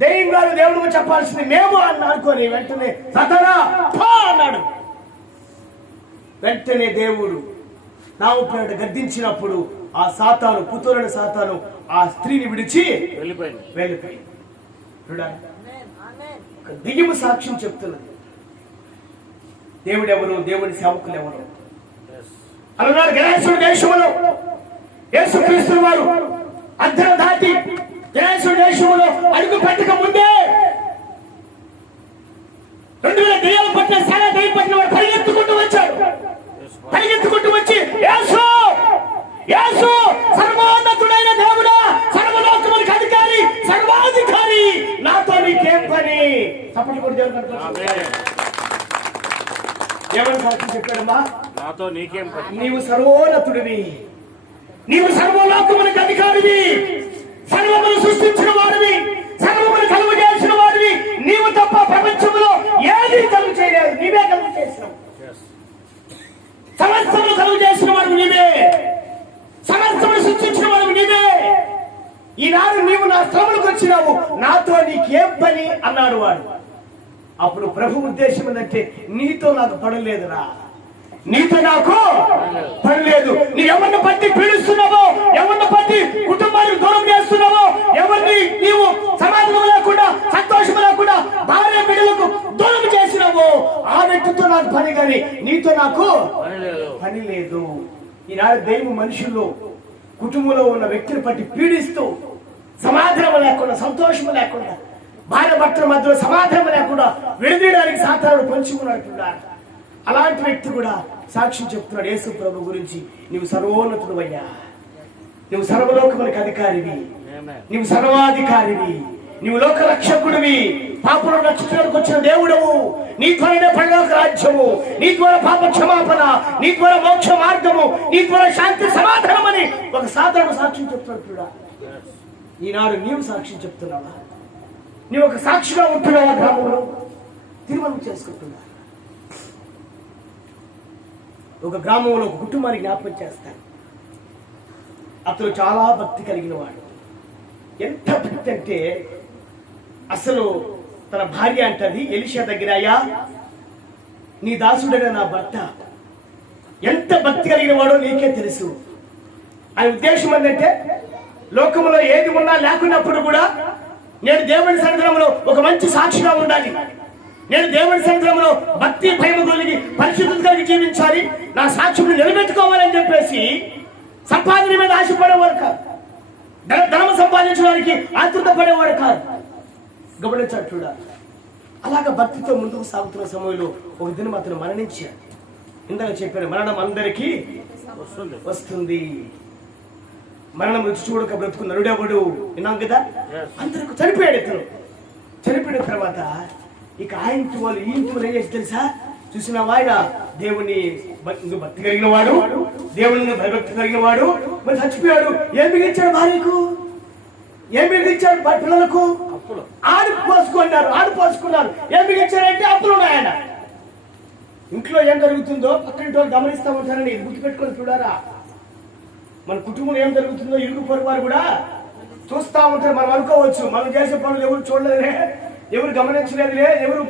దెయ్యం గారు దేవుడు చెప్పాల్సింది మేము అని అనుకోని వెంటనే సతనా అన్నాడు. వెంటనే దేవుడు నామముపేట గద్దించినప్పుడు ఆ సాతాను, పుతోరుడైన సాతాను ఆ స్త్రీని విడిచి వెళ్ళిపోయింది. దెయ్యము సాక్ష్యం చెప్తున్నది. దేవుడు ఎవరు, దేవుడి సేవకులు ఎవరు అన్నాడు. గణేశుడి దేశంలో యేసుక్రీస్తు వారు అద్దెను దాటి గణేశుడి దేశంలో అడుగు పెట్టక ముందే 2000 దెయ్యాలు పట్టిన, చాలా దెయ్యం పట్టిన వారు పరిగెత్తుకుంటూ యేసు సర్వోన్నతుడైన దేవుడా, సర్వలోకములకు అధికారి, సర్వాధికారి, నాతో నీకేం పని? చప్పట్లు కొట్టి దేవుడు ఏమని సాక్షి చెప్పాడమ్మా? నాతో నీకేం పని? నీవు సర్వోన్నతుడివి, నీవు సర్వలోకములకు అధికారివి, సర్వమును సృష్టించిన వాడివి, సర్వమును కలుగు చేసిన వాడివి. నీవు తప్ప ప్రపంచంలో ఏది కలుగు చేయలేదు, నీవే కలుగు చేసినావు. సమస్తమును కలుగు చేసిన వాడు నీవే, సమస్తమును సృష్టించిన వాడు నీవే. ఈనాడు నీవు నా శ్రమలకు వచ్చినావు, నాతో నీకేం పని అన్నాడు వాడు. అప్పుడు ప్రభు ఉద్దేశం ఏంటంటే, నీతో నాకు పడలేదురా, నీతో నాకు పడలేదు. నీ ఎవరిని బట్టి పీడిస్తున్నావో, ఎవరిని బట్టి కుటుంబానికి దూరం చేస్తున్నావో, ఎవరిని నీవు సమాధానం లేకుండా, సంతోషం లేకుండా భార్య బిడ్డలకు దూరం చేసినావో, ఆ వ్యక్తితో నాకు పని, కానీ నీతో నాకు పని లేదు. ఈనాడు దైవ మనుషుల్లో కుటుంబంలో ఉన్న వ్యక్తిని బట్టి పీడిస్తూ సమాధానం లేకుండా, సంతోషం లేకుండా, భార్య భర్తల మధ్యలో సమాధానం లేకుండా విడదీయడానికి సాతానుడు పంచుకున్నట్టున్నారు. అలాంటి వ్యక్తి కూడా సాక్ష్యం చెప్తున్నాడు యేసు ప్రభు గురించి. నీవు సర్వోన్నతుడు అయ్యా, నువ్వు సర్వలోకములకు అధికారివి, నీవు సర్వాధికారివి, నీవు లోక రక్షకుడివి, పాపలను రక్షించడానికి వచ్చిన దేవుడవు, నీ ద్వారానే పరలోక రాజ్యము, నీ ద్వారా పాప క్షమాపణ, నీ ద్వారా మోక్ష మార్గము, నీ ద్వారా శాంతి సమాధానం అని ఒక సాధారణ సాక్ష్యం చెప్తున్నట్టుడా. ఈనాడు నీవు సాక్ష్యం చెప్తున్నావా? నీవు ఒక సాక్షిగా ఉంటున్నావా? గ్రామంలో తీర్మానం చేసుకుంటున్నా. ఒక గ్రామంలో ఒక కుటుంబాన్ని జ్ఞాపకం చేస్తాను. అతను చాలా భక్తి కలిగిన వాడు. ఎంత భక్తి అంటే అసలు తన భార్య అంటది ఎలీషా దగ్గర, అయ్యా నీ దాసుడైన నా భర్త ఎంత భక్తి కలిగిన వాడో నీకే తెలుసు. ఆయన ఉద్దేశం ఏంటంటే, లోకంలో ఏది ఉన్నా లేకున్నప్పుడు కూడా నేను దేవుని సన్నిధిలో ఒక మంచి సాక్షిగా ఉండాలి, నేను దేవుని సన్నిధిలో భక్తి భయము కలిగి పరిశుద్ధత కలిగి జీవించాలి, నా సాక్ష్యం నిలబెట్టుకోవాలని చెప్పేసి సంపాదన మీద ఆశపడేవాడు కాదు, ధనం సంపాదించడానికి ఆతృత పడేవాడు కాదు. గమనించాడు చూడాలి. అలాగ భక్తితో ముందుకు సాగుతున్న సమయంలో ఒక దినం అతను మరణించాడు. ఇందాక చెప్పాను, మరణం అందరికీ వస్తుంది, మరణం రుచి చూడక బ్రతుకు నరుడెవడు విన్నాం కదా. అందరికి చనిపోయాడు. ఇతను చనిపోయిన తర్వాత ఇక ఆ ఇంటి వాళ్ళు ఈ ఇంటి వాళ్ళు ఏం చేసి తెలుసా? చూసిన ఆయన దేవుని భక్తి కలిగిన వాడు, దేవుని భయభక్తి కలిగిన వాడు, మరి చచ్చిపోయాడు. ఏం మిగిలిచ్చాడు భార్యకు, ఏం మిగిలిచ్చాడు పిల్లలకు? ఆడు పోసుకున్నారు. ఏం మిగిలిచ్చాడంటే అప్పులు ఉన్నాయన. ఇంట్లో ఏం జరుగుతుందో పక్కన వాళ్ళు గమనిస్తూ ఉంటారని గుర్తుపెట్టుకొని చూడారా. మన కుటుంబంలో ఏం జరుగుతుందో ఇరుగు పొరుగు వారు కూడా చూస్తూ ఉంటారు. మనం అనుకోవచ్చు మనం చేసే పనులు ఎవరు చూడలేదులే, ఎవరు గమనించలేదులే, ఎవరు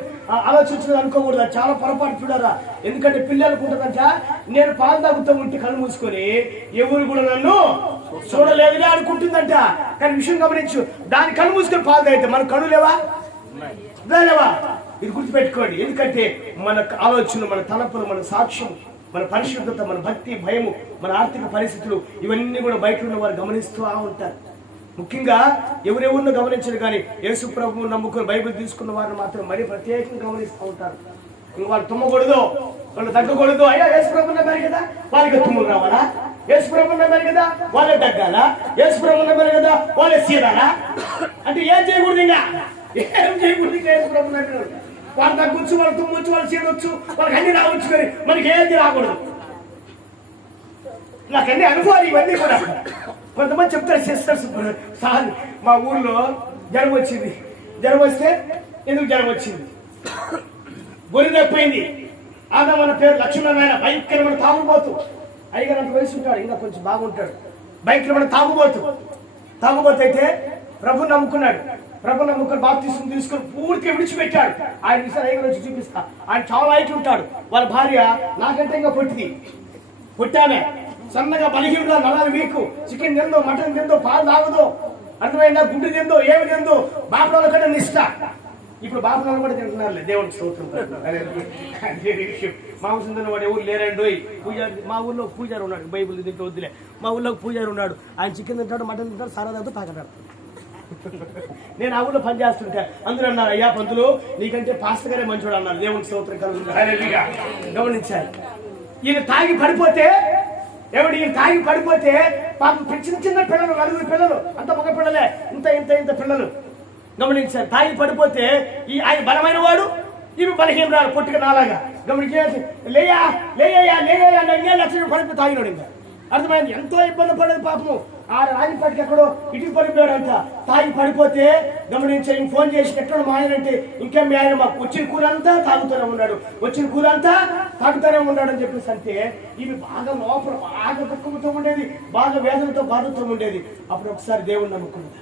ఆలోచించలేదు అనుకోకూడదు. చాలా పొరపాటు చూడారా. ఎందుకంటే పిల్లలకు ఉంటుందంట, నేను పాలు తాగుతూ ఉంటే కళ్ళు మూసుకొని ఎవరు కూడా నన్ను చూడలేదులే అనుకుంటుందంట. కానీ విషయం గమనించు, దాని కళ్ళు మూసుకొని పాలు తాగితే మన కళ్ళు లేవా? ఇది గుర్తుపెట్టుకోండి. ఎందుకంటే మన ఆలోచన, మన తలపులు, మన సాక్ష్యం, మన పరిశుద్ధత, మన భక్తి భయము, మన ఆర్థిక పరిస్థితులు ఇవన్నీ కూడా బయట ఉన్న వారు గమనిస్తూ ఉంటారు. ముఖ్యంగా ఎవరెవరిని గమనించరు, కానీ యేసు ప్రభువు నమ్ముకుని బైబిల్ తీసుకున్న వారిని మాత్రం మరీ ప్రత్యేకంగా గమనిస్తూ ఉంటారు. ఇంక వాళ్ళు తుమ్మకూడదు, వాళ్ళు తగ్గకూడదు. అయ్యా యేసు ప్రభు నమ్మారు కదా, వాళ్ళకి తుమ్ములు రావాలా? యేసు ప్రభు నమ్మారు కదా, వాళ్ళే తగ్గాలా? యేసు ప్రభు నమ్మారు కదా, వాళ్ళే సీదాలా? అంటే ఏం చేయకూడదు, ఇంకా ఏం చేయకూడదు. ఇంకా యేసు ప్రభు నమ్మారు, వాళ్ళు తగ్గొచ్చు, వాళ్ళు తుమ్మొచ్చు, వాళ్ళు సీదొచ్చు, వాళ్ళకి అన్ని రావచ్చు, కానీ మనకి ఏది రాకూడదు. నాకు అన్ని అనుభవాలు ఇవన్నీ కూడా. కొంతమంది చెప్తారు సిస్టర్స్, సార్ మా ఊర్లో జ్వరం వచ్చింది, జ్వరం వస్తే ఎందుకు జ్వరం వచ్చింది, గొర్రె తప్పింది, ఆమె మన పేరు లక్ష్మీనారాయణ, భయంకరమైన తాగుబోతు, అయ్యగారు అంత వయసు ఉంటాడు, ఇంకా కొంచెం బాగుంటాడు, భయంకరమైన తాగుబోతు అయితే ప్రభు నమ్ముకున్నాడు. ప్రభు నమ్ముకుని బాప్తిసం తీసుకుని పూర్తిగా విడిచిపెట్టాడు. ఆయన విషయాలు అయ్యగారు వచ్చి చూపిస్తా. ఆయన చాలా హైట్ ఉంటాడు. వాళ్ళ భార్య నాకంటే ఇంకా పుట్టానే, సన్నగా బలహీనుగా, నలాలు వీకు, చికెన్ తిందో, మటన్ తిందో, పాలు తాగదో, అర్థమైనా గుడ్డు తిందో, ఏమి తిందో, బాపనాల కన్నా నిష్ట. ఇప్పుడు బాపనాలు కూడా తింటున్నారు, దేవుడికి స్తోత్రం. మాంసం తిన్నవాడు ఎవరు లేరండి. పూజారి, మా ఊళ్ళో పూజారి ఉన్నాడు, బైబుల్ తింటే వద్దులే, మా ఊళ్ళో పూజారి ఉన్నాడు. ఆయన చికెన్ తింటాడు, మటన్ తింటాడు, సారా తాగుతూ తాగడాడు. నేను ఆ ఊళ్ళో పని చేస్తుంటా. అందరూ అన్నారు, అయ్యా పంతులు నీకంటే పాస్టర్ గారే మంచోడు అన్నారు. దేవుడికి స్తోత్రం కలుగుతుంది. గమనించారు. ఈయన తాగి పడిపోతే ఎవడు ఈయన తాగి పడిపోతే పాపం చిన్న చిన్న పిల్లలు, 4 పిల్లలు, అంత మగ పిల్లలే, ఇంత ఇంత ఇంత పిల్లలు గమనించారు. తాగి పడిపోతే ఆయన బలమైన వాడు, ఇవి బలహీనరాలు, పొట్టిగా నాలాగా. గమనించేసి లేయా లేయా లేయా లక్షలు పడిపోయి తాగినాడు. ఇంకా అర్థమైంది. ఎంతో ఇబ్బంది పడేది పాపము. ఆ రాజపాటికి ఎక్కడో ఇటుకు పడిపోయాడంట. తాగి పడిపోతే గమనించి ఫోన్ చేసి ఎక్కడ మా ఆయన అంటే, ఇంకేం మీ ఆయన మాకు వచ్చిన కూర అంతా తాగుతూనే ఉన్నాడు, వచ్చిన కూర అంతా తాగుతూనే ఉన్నాడు అని చెప్పేసి అంటే, ఇవి బాగా లోపల బాగా దుఃఖంతో ఉండేది, బాగా వేదనతో బాధతో ఉండేది. అప్పుడు ఒకసారి దేవుడిని నమ్ముకున్నది.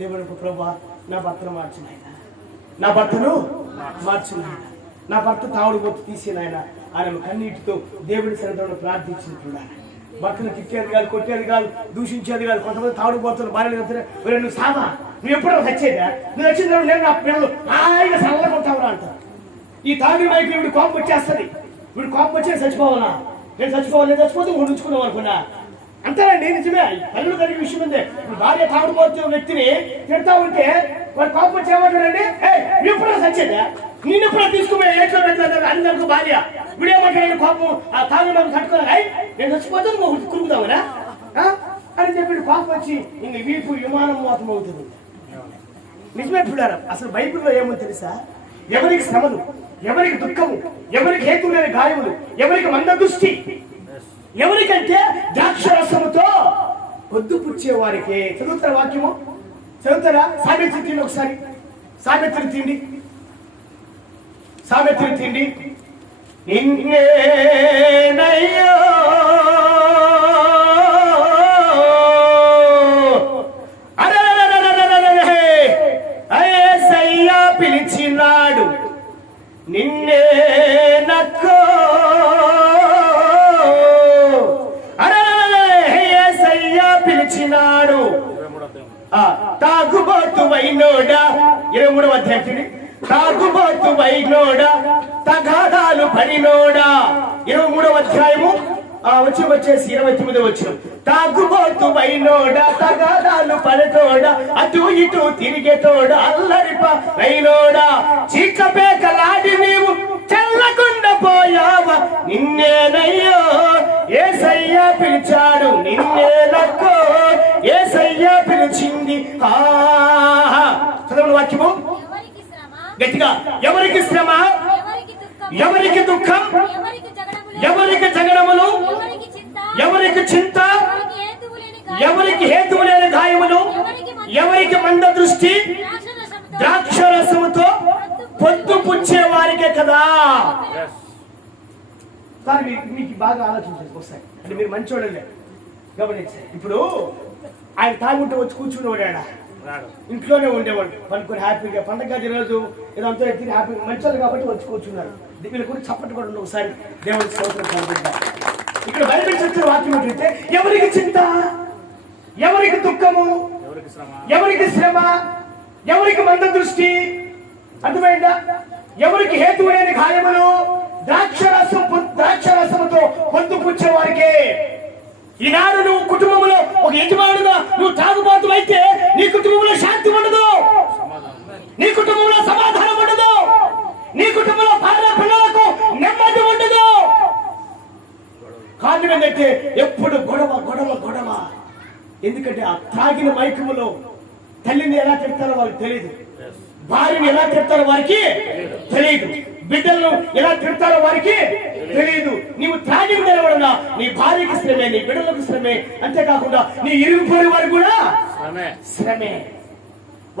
దేవుడు ప్రభా నా భర్తను మార్చిన ఆయన, నా భర్తను మార్చిన ఆయన, నా భర్త తాగుడు బొత్తు తీసిన ఆయన ఆయన కన్నీటితో దేవుడి సన్నిధిలో ప్రార్థించినట్లుగా. భర్తను తిట్టేది కాదు, కొట్టేది కాదు, దూషించేది కాదు. కొంతమంది తాగుడు పోతున్నారు, భార్య చెప్తారు నువ్వు సామా, నువ్వు ఎప్పుడో వచ్చేదా, నువ్వు వచ్చిన తర్వాత నేను నా పిల్లలు హాయిగా సల్లకుంటావురా అంటారు. ఈ తాగుడు వైపు వీడి కోపం వచ్చేస్తుంది. వీడు కోపం వచ్చే చచ్చిపోవాలా, నేను చచ్చిపోతే ఉంచుకున్నావు అనుకున్నా అంతేనండి. నిజమే, పనులు కలిగే విషయం ఉందే. భార్య తాగుడుపోతున్న వ్యక్తిని తిడతా ఉంటే వాడు కోపం వచ్చేమంటాడండి, నువ్వు ఎప్పుడో చచ్చేదా, నేను ఎప్పుడో తీసుకుపోయి ఏట్లో పెట్టాను అందరికీ భార్య. వీడేమంటాడు కోపం తాగుడు కట్టుకోలే, నేను చచ్చిపోతే నువ్వు కురుకుతావునా అని చెప్పి కోపం వచ్చి ఇంక వీపు విమానం మోతం అవుతుంది. నిజమే పిల్లారా. అసలు బైబిల్లో ఏమో తెలుసా, ఎవరికి శ్రమలు, ఎవరికి దుఃఖము, ఎవరికి హేతు లేని గాయములు, ఎవరికి మంద దృష్టి, ఎవరికంటే ద్రాక్షరసముతో పొద్దుపుచ్చే వారికి. చదువుతారా వాక్యము? చదువుతారా? సామెత్రి తిండి ఒకసారి, సామెత్రి తిండి, సామెత్రి తిండి. నిన్నేనయ్యో యేసయ్యా పిలిచినాడు, నిన్నే నక్కో పిలిచినాడు. తాగుబోతు వైనోడా, 23వ అధ్యాయం. తాగుబోతు వైనోడా, తగాదాలు పడినోడా. 23వ అధ్యాయము వచ్చేసి 29వ వచనం. తాగుబోతు వైనోడా, తగాదాలు పడతోడా, అటు ఇటు తిరిగేటోడా, అల్లరిప వైనోడా, చీకపేకలాడి నీవు చల్లకుండా పోయావా, నిన్నేనయ్యో యేసయ్యా పిలిచాడు, నిన్నే నక్కో యేసయ్యా పిలిచింది. చదవండి వాక్యము గట్టిగా. ఎవరికి శ్రమ, ఎవరికి దుఃఖం, ఎవరికి జగడములు, ఎవరికి చింత, ఎవరికి హేతువు లేని గాయములు, ఎవరికి మంద దృష్టి, ద్రాక్షరసముతో పొద్దు పుచ్చే వారికే కదా. కానీ మీకు బాగా ఆలోచించండి ఒకసారి, అంటే మీరు మంచోళ్ళే గమనించారు. ఇప్పుడు ఆయన తాగుంటే వచ్చి కూర్చునేవాడా, ఇంట్లోనే ఉండేవాడు పనుకొని హ్యాపీగా. పండగ రోజు ఇదంతా ఎత్తి హ్యాపీగా మంచోళ్ళు కాబట్టి వచ్చి కూర్చున్నారు. వీళ్ళు కూడా చప్పట్లు కూడా ఒకసారి దేవుడి స్తోత్రం కలుగుతారు. ఇక్కడ బైబిల్ చర్చ వాక్యం ఏంటంటే, ఎవరికి చింత, ఎవరికి దుఃఖము, ఎవరికి శ్రమ, ఎవరికి మంద దృష్టి, అర్థమైందా, ఎవరికి హేతు లేని గాయములు, ద్రాక్షరసముతో పొద్దు పుచ్చే వారికే. ఈనాడు నువ్వు కుటుంబంలో ఒక యజమానుగా నువ్వు తాగుబాతు అయితే నీ కుటుంబంలో శాంతి ఉండదు, నీ కుటుంబంలో సమాధానం ఉండదు, నీ కుటుంబంలో భార్య పిల్లలకు నెమ్మది ఉండదు. కారణం ఏంటంటే ఎప్పుడు గొడవ గొడవ గొడవ. ఎందుకంటే ఆ తాగిన మైకములో తల్లిని ఎలా తిడతారో వాళ్ళకి తెలియదు, భార్యని ఎలా తిడతారో వారికి తెలియదు, బిడ్డలను ఎలా తిడతారో వారికి తెలియదు. నీవు త్రాగి నిలబడనా నీ భార్యకి శ్రమే, నీ బిడ్డలకు శ్రమే, అంతేకాకుండా నీ ఇరుగుపోయే వారికి కూడా శ్రమే.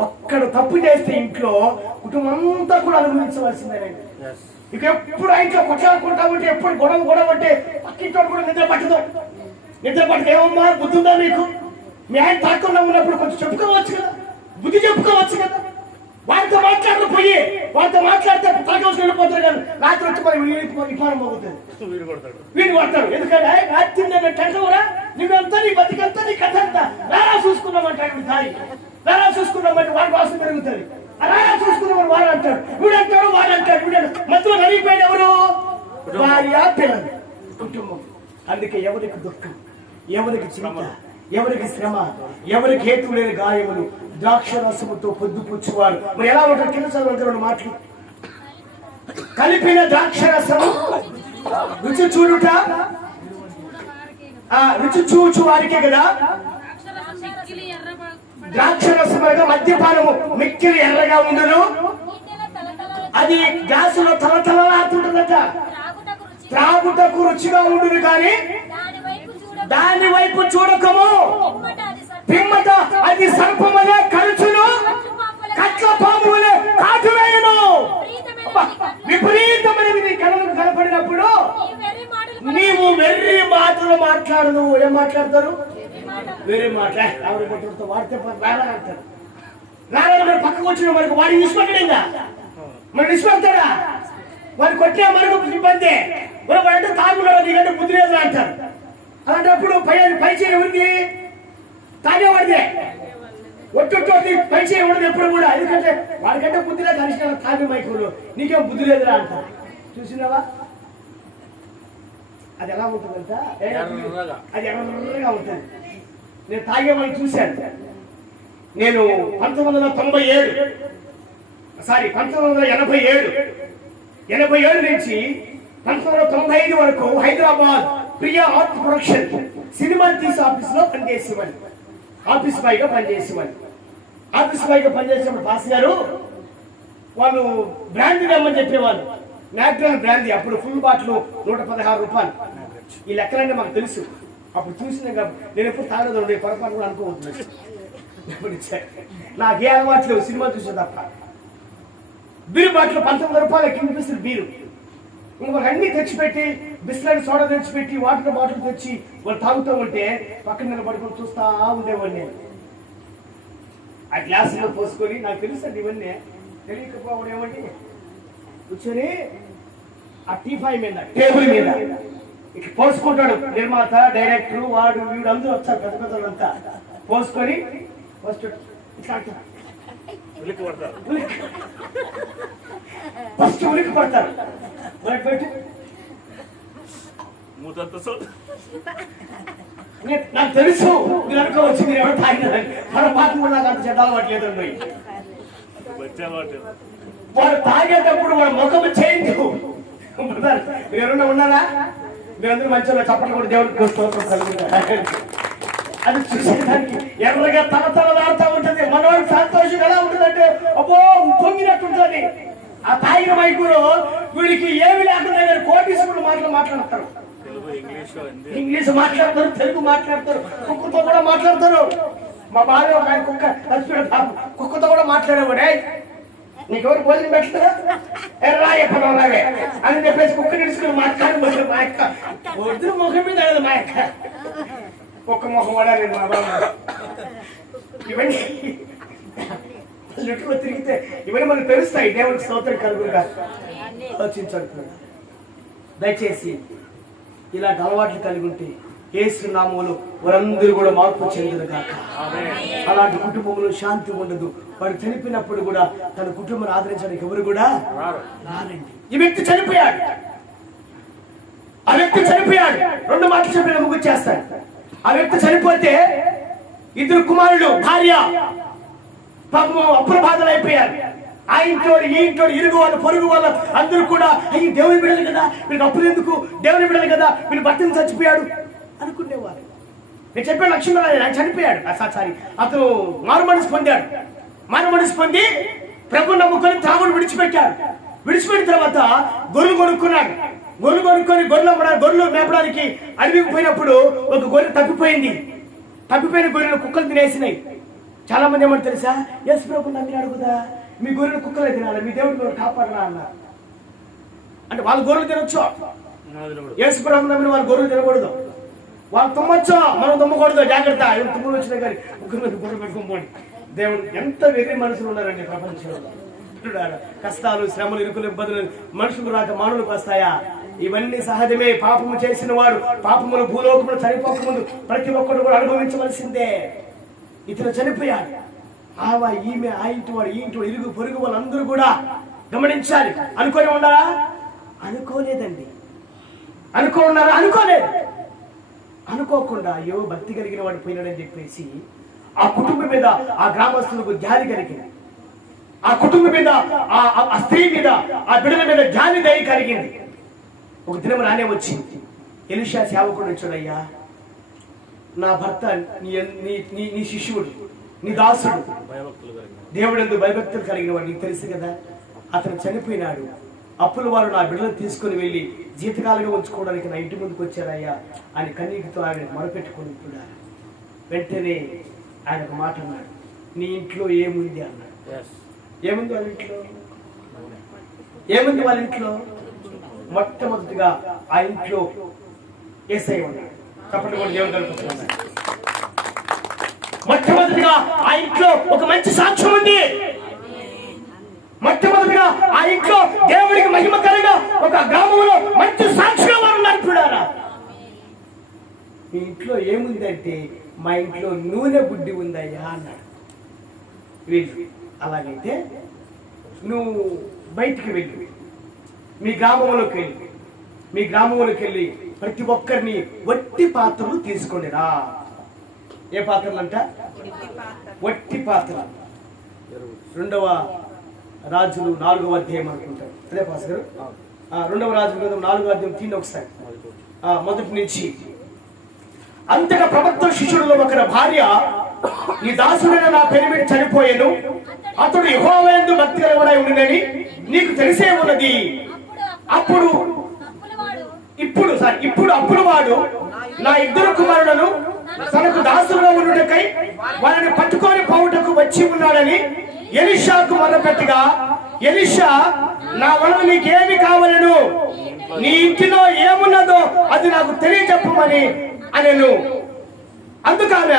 ఒక్కడు తప్పు చేస్తే ఇంట్లో కుటుంబం అంతా కూడా అనుభవించవలసిందేనండి. ఇక ఎప్పుడు ఆ ఇంట్లో కొట్లాడుకుంటా ఉంటే, ఎప్పుడు గొడవ అంటే పక్కింట్లో కూడా నిద్ర పట్టదు. నిద్ర పట్టదు. ఏమమ్మా బుద్ధి ఉందా మీకు? మీ ఆయన తాకుండా ఉన్నప్పుడు కొంచెం చెప్పుకోవచ్చు కదా, బుద్ధి చెప్పుకోవచ్చు కదా. వారితో మాట్లాడకపోయి వాళ్ళతో మాట్లాడితే తాగవలసి వెళ్ళిపోతారు కదా, రాత్రి వచ్చి మరి విమానం పోతుంది, వీడిని కొడతారు. ఎందుకంటే రాత్రి టెంటవరా నువ్వెంతా, నీ బతికంతా, నీ కథ అంతా రారా చూసుకున్నామంటాడు తాయి, రారా చూసుకున్నామంటే వాడి వాసన పెరుగుతుంది. రారా చూసుకున్నామని వాడు అంటాడు, వీడంటాడు, వాడు అంటాడు, వీడు మధ్యలో నలిగిపోయిన ఎవరు? భార్య పిల్లలు, కుటుంబం. అందుకే ఎవరికి దుఃఖం, ఎవరికి చింత, ఎవరికి శ్రమ, ఎవరికి హేతు లేని గాయములు, ద్రాక్షరసముతో పొద్దు పుచ్చువారు. మరి ఎలా ఉంటారు? కింద చదవండి మాటలు. కలిపిన ద్రాక్షరసము రుచి చూడుట, రుచి చూచు వారికే కదా ద్రాక్షరసముగా మద్యపానము మిక్కిలి ఎర్రగా ఉండును, అది గ్లాసులో తలతలలాడుతుంటుందట. త్రాగుటకు రుచిగా ఉండును కానీ దాని వైపు చూడకము, పిమ్మట అది సర్పములే కరుచును, కట్ల పాములే కాటువేయును. విపరీతమైనవి కళ్ళకు కనపడినప్పుడు నీవు వెర్రి మాటలు మాట్లాడదు. ఏం మాట్లాడతారు? వేరే మాట్లాడుతూ వాడితే రాలంటారు. రాలని పక్కకు వచ్చిన మనకు వాడిని విసిపెట్టడా? మనం విసిపెడతాడా? వాడిని కొట్టే మనకు ఇబ్బంది. వాడంటే తాగున్నాడు, నీకంటే బుద్ధి లేదు అంటారు. అలాంటప్పుడు పై చేయడం ఉంది, తాగేవాడిదే. ఒట్టొట్టి పై చేయడం ఉండదు ఎప్పుడు కూడా. ఎందుకంటే వాడికంటే బుద్ధి లేదు. కలిసిన తాగే మైకులు నీకేం బుద్ధి లేదురా అంటారు. చూసినావా? అది ఎలా ఉంటుందంట? అది ఎర్రగా ఉంటుంది. నేను తాగేమని చూశాను. నేను 1987 నుంచి 1995 వరకు Hyderabad Priya art production cinema తీసి ఆఫీసులో పనిచేసేవాడిని. ఆఫీస్ బాయ్గా పనిచేసినప్పుడు పాస్ గారు వాళ్ళు బ్రాండ్ రమ్మని చెప్పేవాళ్ళు. మ్యాక్డోనల్ బ్రాండ్ అప్పుడు ఫుల్ బాటిల్ 116 రూపాయలు. ఈ లెక్కలన్నీ మాకు తెలుసు. అప్పుడు చూసిన నేను ఎప్పుడు తాగదు, పొరపాటు కూడా అనుకోవద్దు. నాకే అలవాటు లేవు, సినిమా చూసే తప్ప. బీరు బాటిల్ 19 రూపాయలకి వినిపిస్తుంది బీరు. ఇంకా అన్ని తెచ్చిపెట్టి, బిస్లరీ సోడా తెచ్చిపెట్టి, వాటర్ బాటిల్ తెచ్చి వాళ్ళు తాగుతూ ఉంటే పక్కన నిలబడుకొని చూస్తా ఉండేవాడిని నేను. ఆ గ్లాసులో పోసుకొని, నాకు తెలుసండి ఇవన్నీ, తెలియకపోవడం ఏమంటే కూర్చొని ఆ టీపాయ్ మీద టేబుల్ మీద ఇట్లా పోసుకుంటాడు. నిర్మాత, డైరెక్టర్, వాడు వీడు అందరూ వచ్చారు, పెద్ద పెద్దలంతా పోసుకొని ఫస్ట్ ఇట్లా ఫస్ట్ ఉలికి పడతారు. నాకు తెలుసు, మీరు అనుకోవచ్చు మీరు ఎవరు తాగినారని. పొరపాటు కూడా నాకు అంత చెడ్డ అలవాట్లేదు. వాడు తాగేటప్పుడు వాడు ముఖం చేంజ్. మీరు ఎవరన్నా ఉన్నారా? మీరందరూ మంచిగా చప్పట్లు కూడా దేవుడికి స్తోత్రం కలుగుతారు. అది చూసేదానికి ఎర్రగా తలతలలాడుతూ ఉంటుంది. మనవాడికి సంతోషం ఎలా ఉంటుందంటే అబ్బో పొంగినట్టు ఉంటుంది. ఆ తాగిన మైకులో వీడికి ఏమి లేకుండా కోటీశ్వరుడు మాట్లాడతారు. ఇంగ్లీష్ మాట్లాడతారు, తెలుగు మాట్లాడతారు, కుక్కతో కూడా మాట్లాడతారు. మా బాగా ఒక ఆయన కుక్కతో కూడా మాట్లాడేవాడే. నీకెవరు భోజనం పెడతారా? ఎర్రాయే పడవరావే అని చెప్పేసి కుక్క నిలుచుకుని మాట్లాడబోతుంది. మా యొక్క వద్దు ముఖం మీద అడదు. మా యొక్క కుక్క ముఖం వాడలేదు మా బాబు. ఇవన్నీ లిటర్లో తిరిగితే ఇవన్నీ మనకు తెలుస్తాయి. దేవుడికి స్తోత్రం కలుగుగా ఆలోచించండి. దయచేసి ఇలాంటి అలవాట్లు కలిగి ఉంటే యేసు నామములో వారందరూ కూడా మార్పు చెందుగాక. అలాంటి కుటుంబంలో శాంతి ఉండదు. వాడు చనిపోయినప్పుడు కూడా తన కుటుంబం ఆదరించడానికి ఎవరు కూడా రారండి. ఈ వ్యక్తి చనిపోయాడు. ఆ వ్యక్తి చనిపోయాడు. 2 మాటలు చెప్పిన ముగించేస్తాడు. ఆ వ్యక్తి చనిపోతే 2 కుమారులు, భార్య పాపం అప్రబాధలు అయిపోయారు. ఆ ఇంటోడు, ఈ ఇంటోడు, ఇరుగు వాళ్ళు, పొరుగు వాళ్ళు అందరూ కూడా అయ్యి దేవుని బిడ్డలు కదా, వీళ్ళకి అప్పులు ఎందుకు, దేవుని బిడ్డలు కదా, వీళ్ళు భర్తను చచ్చిపోయాడు అనుకునేవారు. నేను చెప్పే లక్ష్మణ ఆయన చనిపోయాడు. సారీ, అతను మారు మనసు పొందాడు. మారు మనసు పొంది ప్రభు నమ్ముకొని త్రాగుడు విడిచిపెట్టాడు. విడిచిపెట్టిన తర్వాత గొర్రెలు కొనుక్కున్నాడు. గొర్రెలు కొనుక్కొని గొర్రెలు మేపడానికి అడవికి పోయినప్పుడు ఒక గొర్రె తప్పిపోయింది. తప్పిపోయిన గొర్రెలు కుక్కలు తినేసినాయి. చాలా మంది ఏమంటారు తెలుసా? యేసు ప్రభు నమ్మి అడుగుదా, మీ గొర్రెలు కుక్కలే తినాలి, మీ దేవుడు కాపాడరా అన్నారు. అంటే వాళ్ళు గొర్రెలు తినొచ్చు, యేసు ప్రభు నమ్మిన వాళ్ళు గొర్రెలు తినకూడదు. వాళ్ళు తుమ్మొచ్చు, మనం తుమ్మకూడదు. జాగ్రత్త. తుమ్ములు వచ్చినా కానీ గొర్రెలు పెట్టుకోండి. దేవుడు ఎంత వేరే మనుషులు ఉన్నారండి ప్రపంచంలో. కష్టాలు, శ్రమలు, ఇరుకులు, ఇబ్బందులు మనుషులు రాక మానవులకు వస్తాయా? ఇవన్నీ సహజమే. పాపము చేసిన వాడు పాపములు భూలోకములు చనిపోకముందు ప్రతి ఒక్కరు కూడా అనుభవించవలసిందే. ఇతను చనిపోయాడు. ఆమె, ఈమె, ఆ ఇంటి వాడు, ఈ ఇంటి వాడు, ఇరుగు పొరుగు వాళ్ళు అందరూ కూడా గమనించాలి. అనుకొని ఉన్నారా? అనుకోలేదండి. అనుకున్నారా? అనుకోలేదు. అనుకోకుండా అయ్యో భక్తి కలిగిన వాడు పోయినాడని చెప్పేసి ఆ కుటుంబం మీద, ఆ గ్రామస్తులకు జాలి కలిగింది. ఆ కుటుంబం మీద, ఆ స్త్రీ మీద, ఆ బిడ్డల మీద జాలి దయ కలిగింది. ఒక దినం రానే వచ్చింది. ఎలీషా సేవకుడు వచ్చాడయ్యా, నా భర్త నీ శిష్యుడు, నీ దాసుడు, దేవుడు భయభక్తులు కలిగిన వాడు, నీకు తెలుసు కదా. అతను చనిపోయినాడు. అప్పుల వారు నా బిడ్డలు తీసుకుని వెళ్ళి జీతకాలుగా ఉంచుకోవడానికి నా ఇంటి ముందుకు వచ్చారయ్యా అని కన్నీటితో ఆయన మొరపెట్టుకుని కూడా వెంటనే ఆయన ఒక మాట అన్నాడు, నీ ఇంట్లో ఏముంది అన్నాడు. ఏముంది వాళ్ళ ఇంట్లో? ఏముంది వాళ్ళ ఇంట్లో? మొట్టమొదటిగా ఆ ఇంట్లో యేసయ్య ఉన్నాడు. తప్పటి కూడా దేవుడు కలుపుతున్నాడు. మొట్టమొదటిగా ఆ ఇంట్లో ఒక మంచి సాక్ష్యం ఉంది. మొట్టమొదటిగా ఆ ఇంట్లో దేవుడికి మహిమకరంగా ఒక గ్రామంలో మంచి సాక్షిగా వారు నడుపుడారా. మీ ఇంట్లో ఏముందంటే మా ఇంట్లో నూనె బుడ్డి ఉందయ్యా అన్నాడు. వీళ్ళు అలాగైతే నువ్వు బయటికి వెళ్ళి మీ గ్రామంలోకి వెళ్ళి ప్రతి ఒక్కరిని వట్టి పాత్రలు తీసుకోండి రా. ఏ పాత్రలు అంట? వట్టి పాత్రలు. 2వ రాజులు 4వ అధ్యాయం అనుకుంటారు. అదే పాస్ గారు 2వ రాజుల గ్రంథం 4వ అధ్యాయం తీయండి ఒకసారి మొదటి నుంచి. అంతగా ప్రవక్త శిష్యులలో ఒకరి భార్య, నీ దాసుడైన నా పేరు మీద చనిపోయాను, అతడు యెహోవా యందు భక్తి గలవాడై ఉండునని నీకు తెలిసే ఉన్నది. ఇప్పుడు అప్పుడు వాడు నా 2 కుమారులను తనకు దాసులుగా ఉండుటకై వాళ్ళని పట్టుకొని పోవుటకు వచ్చి ఉన్నాడని ఎలీషాకు మొరపెట్టగా, ఎలీషా, నా వలన నీకేమి కావాలను, నీ ఇంటిలో ఏమున్నదో అది నాకు తెలియజెప్పమని అనెను. అందుకన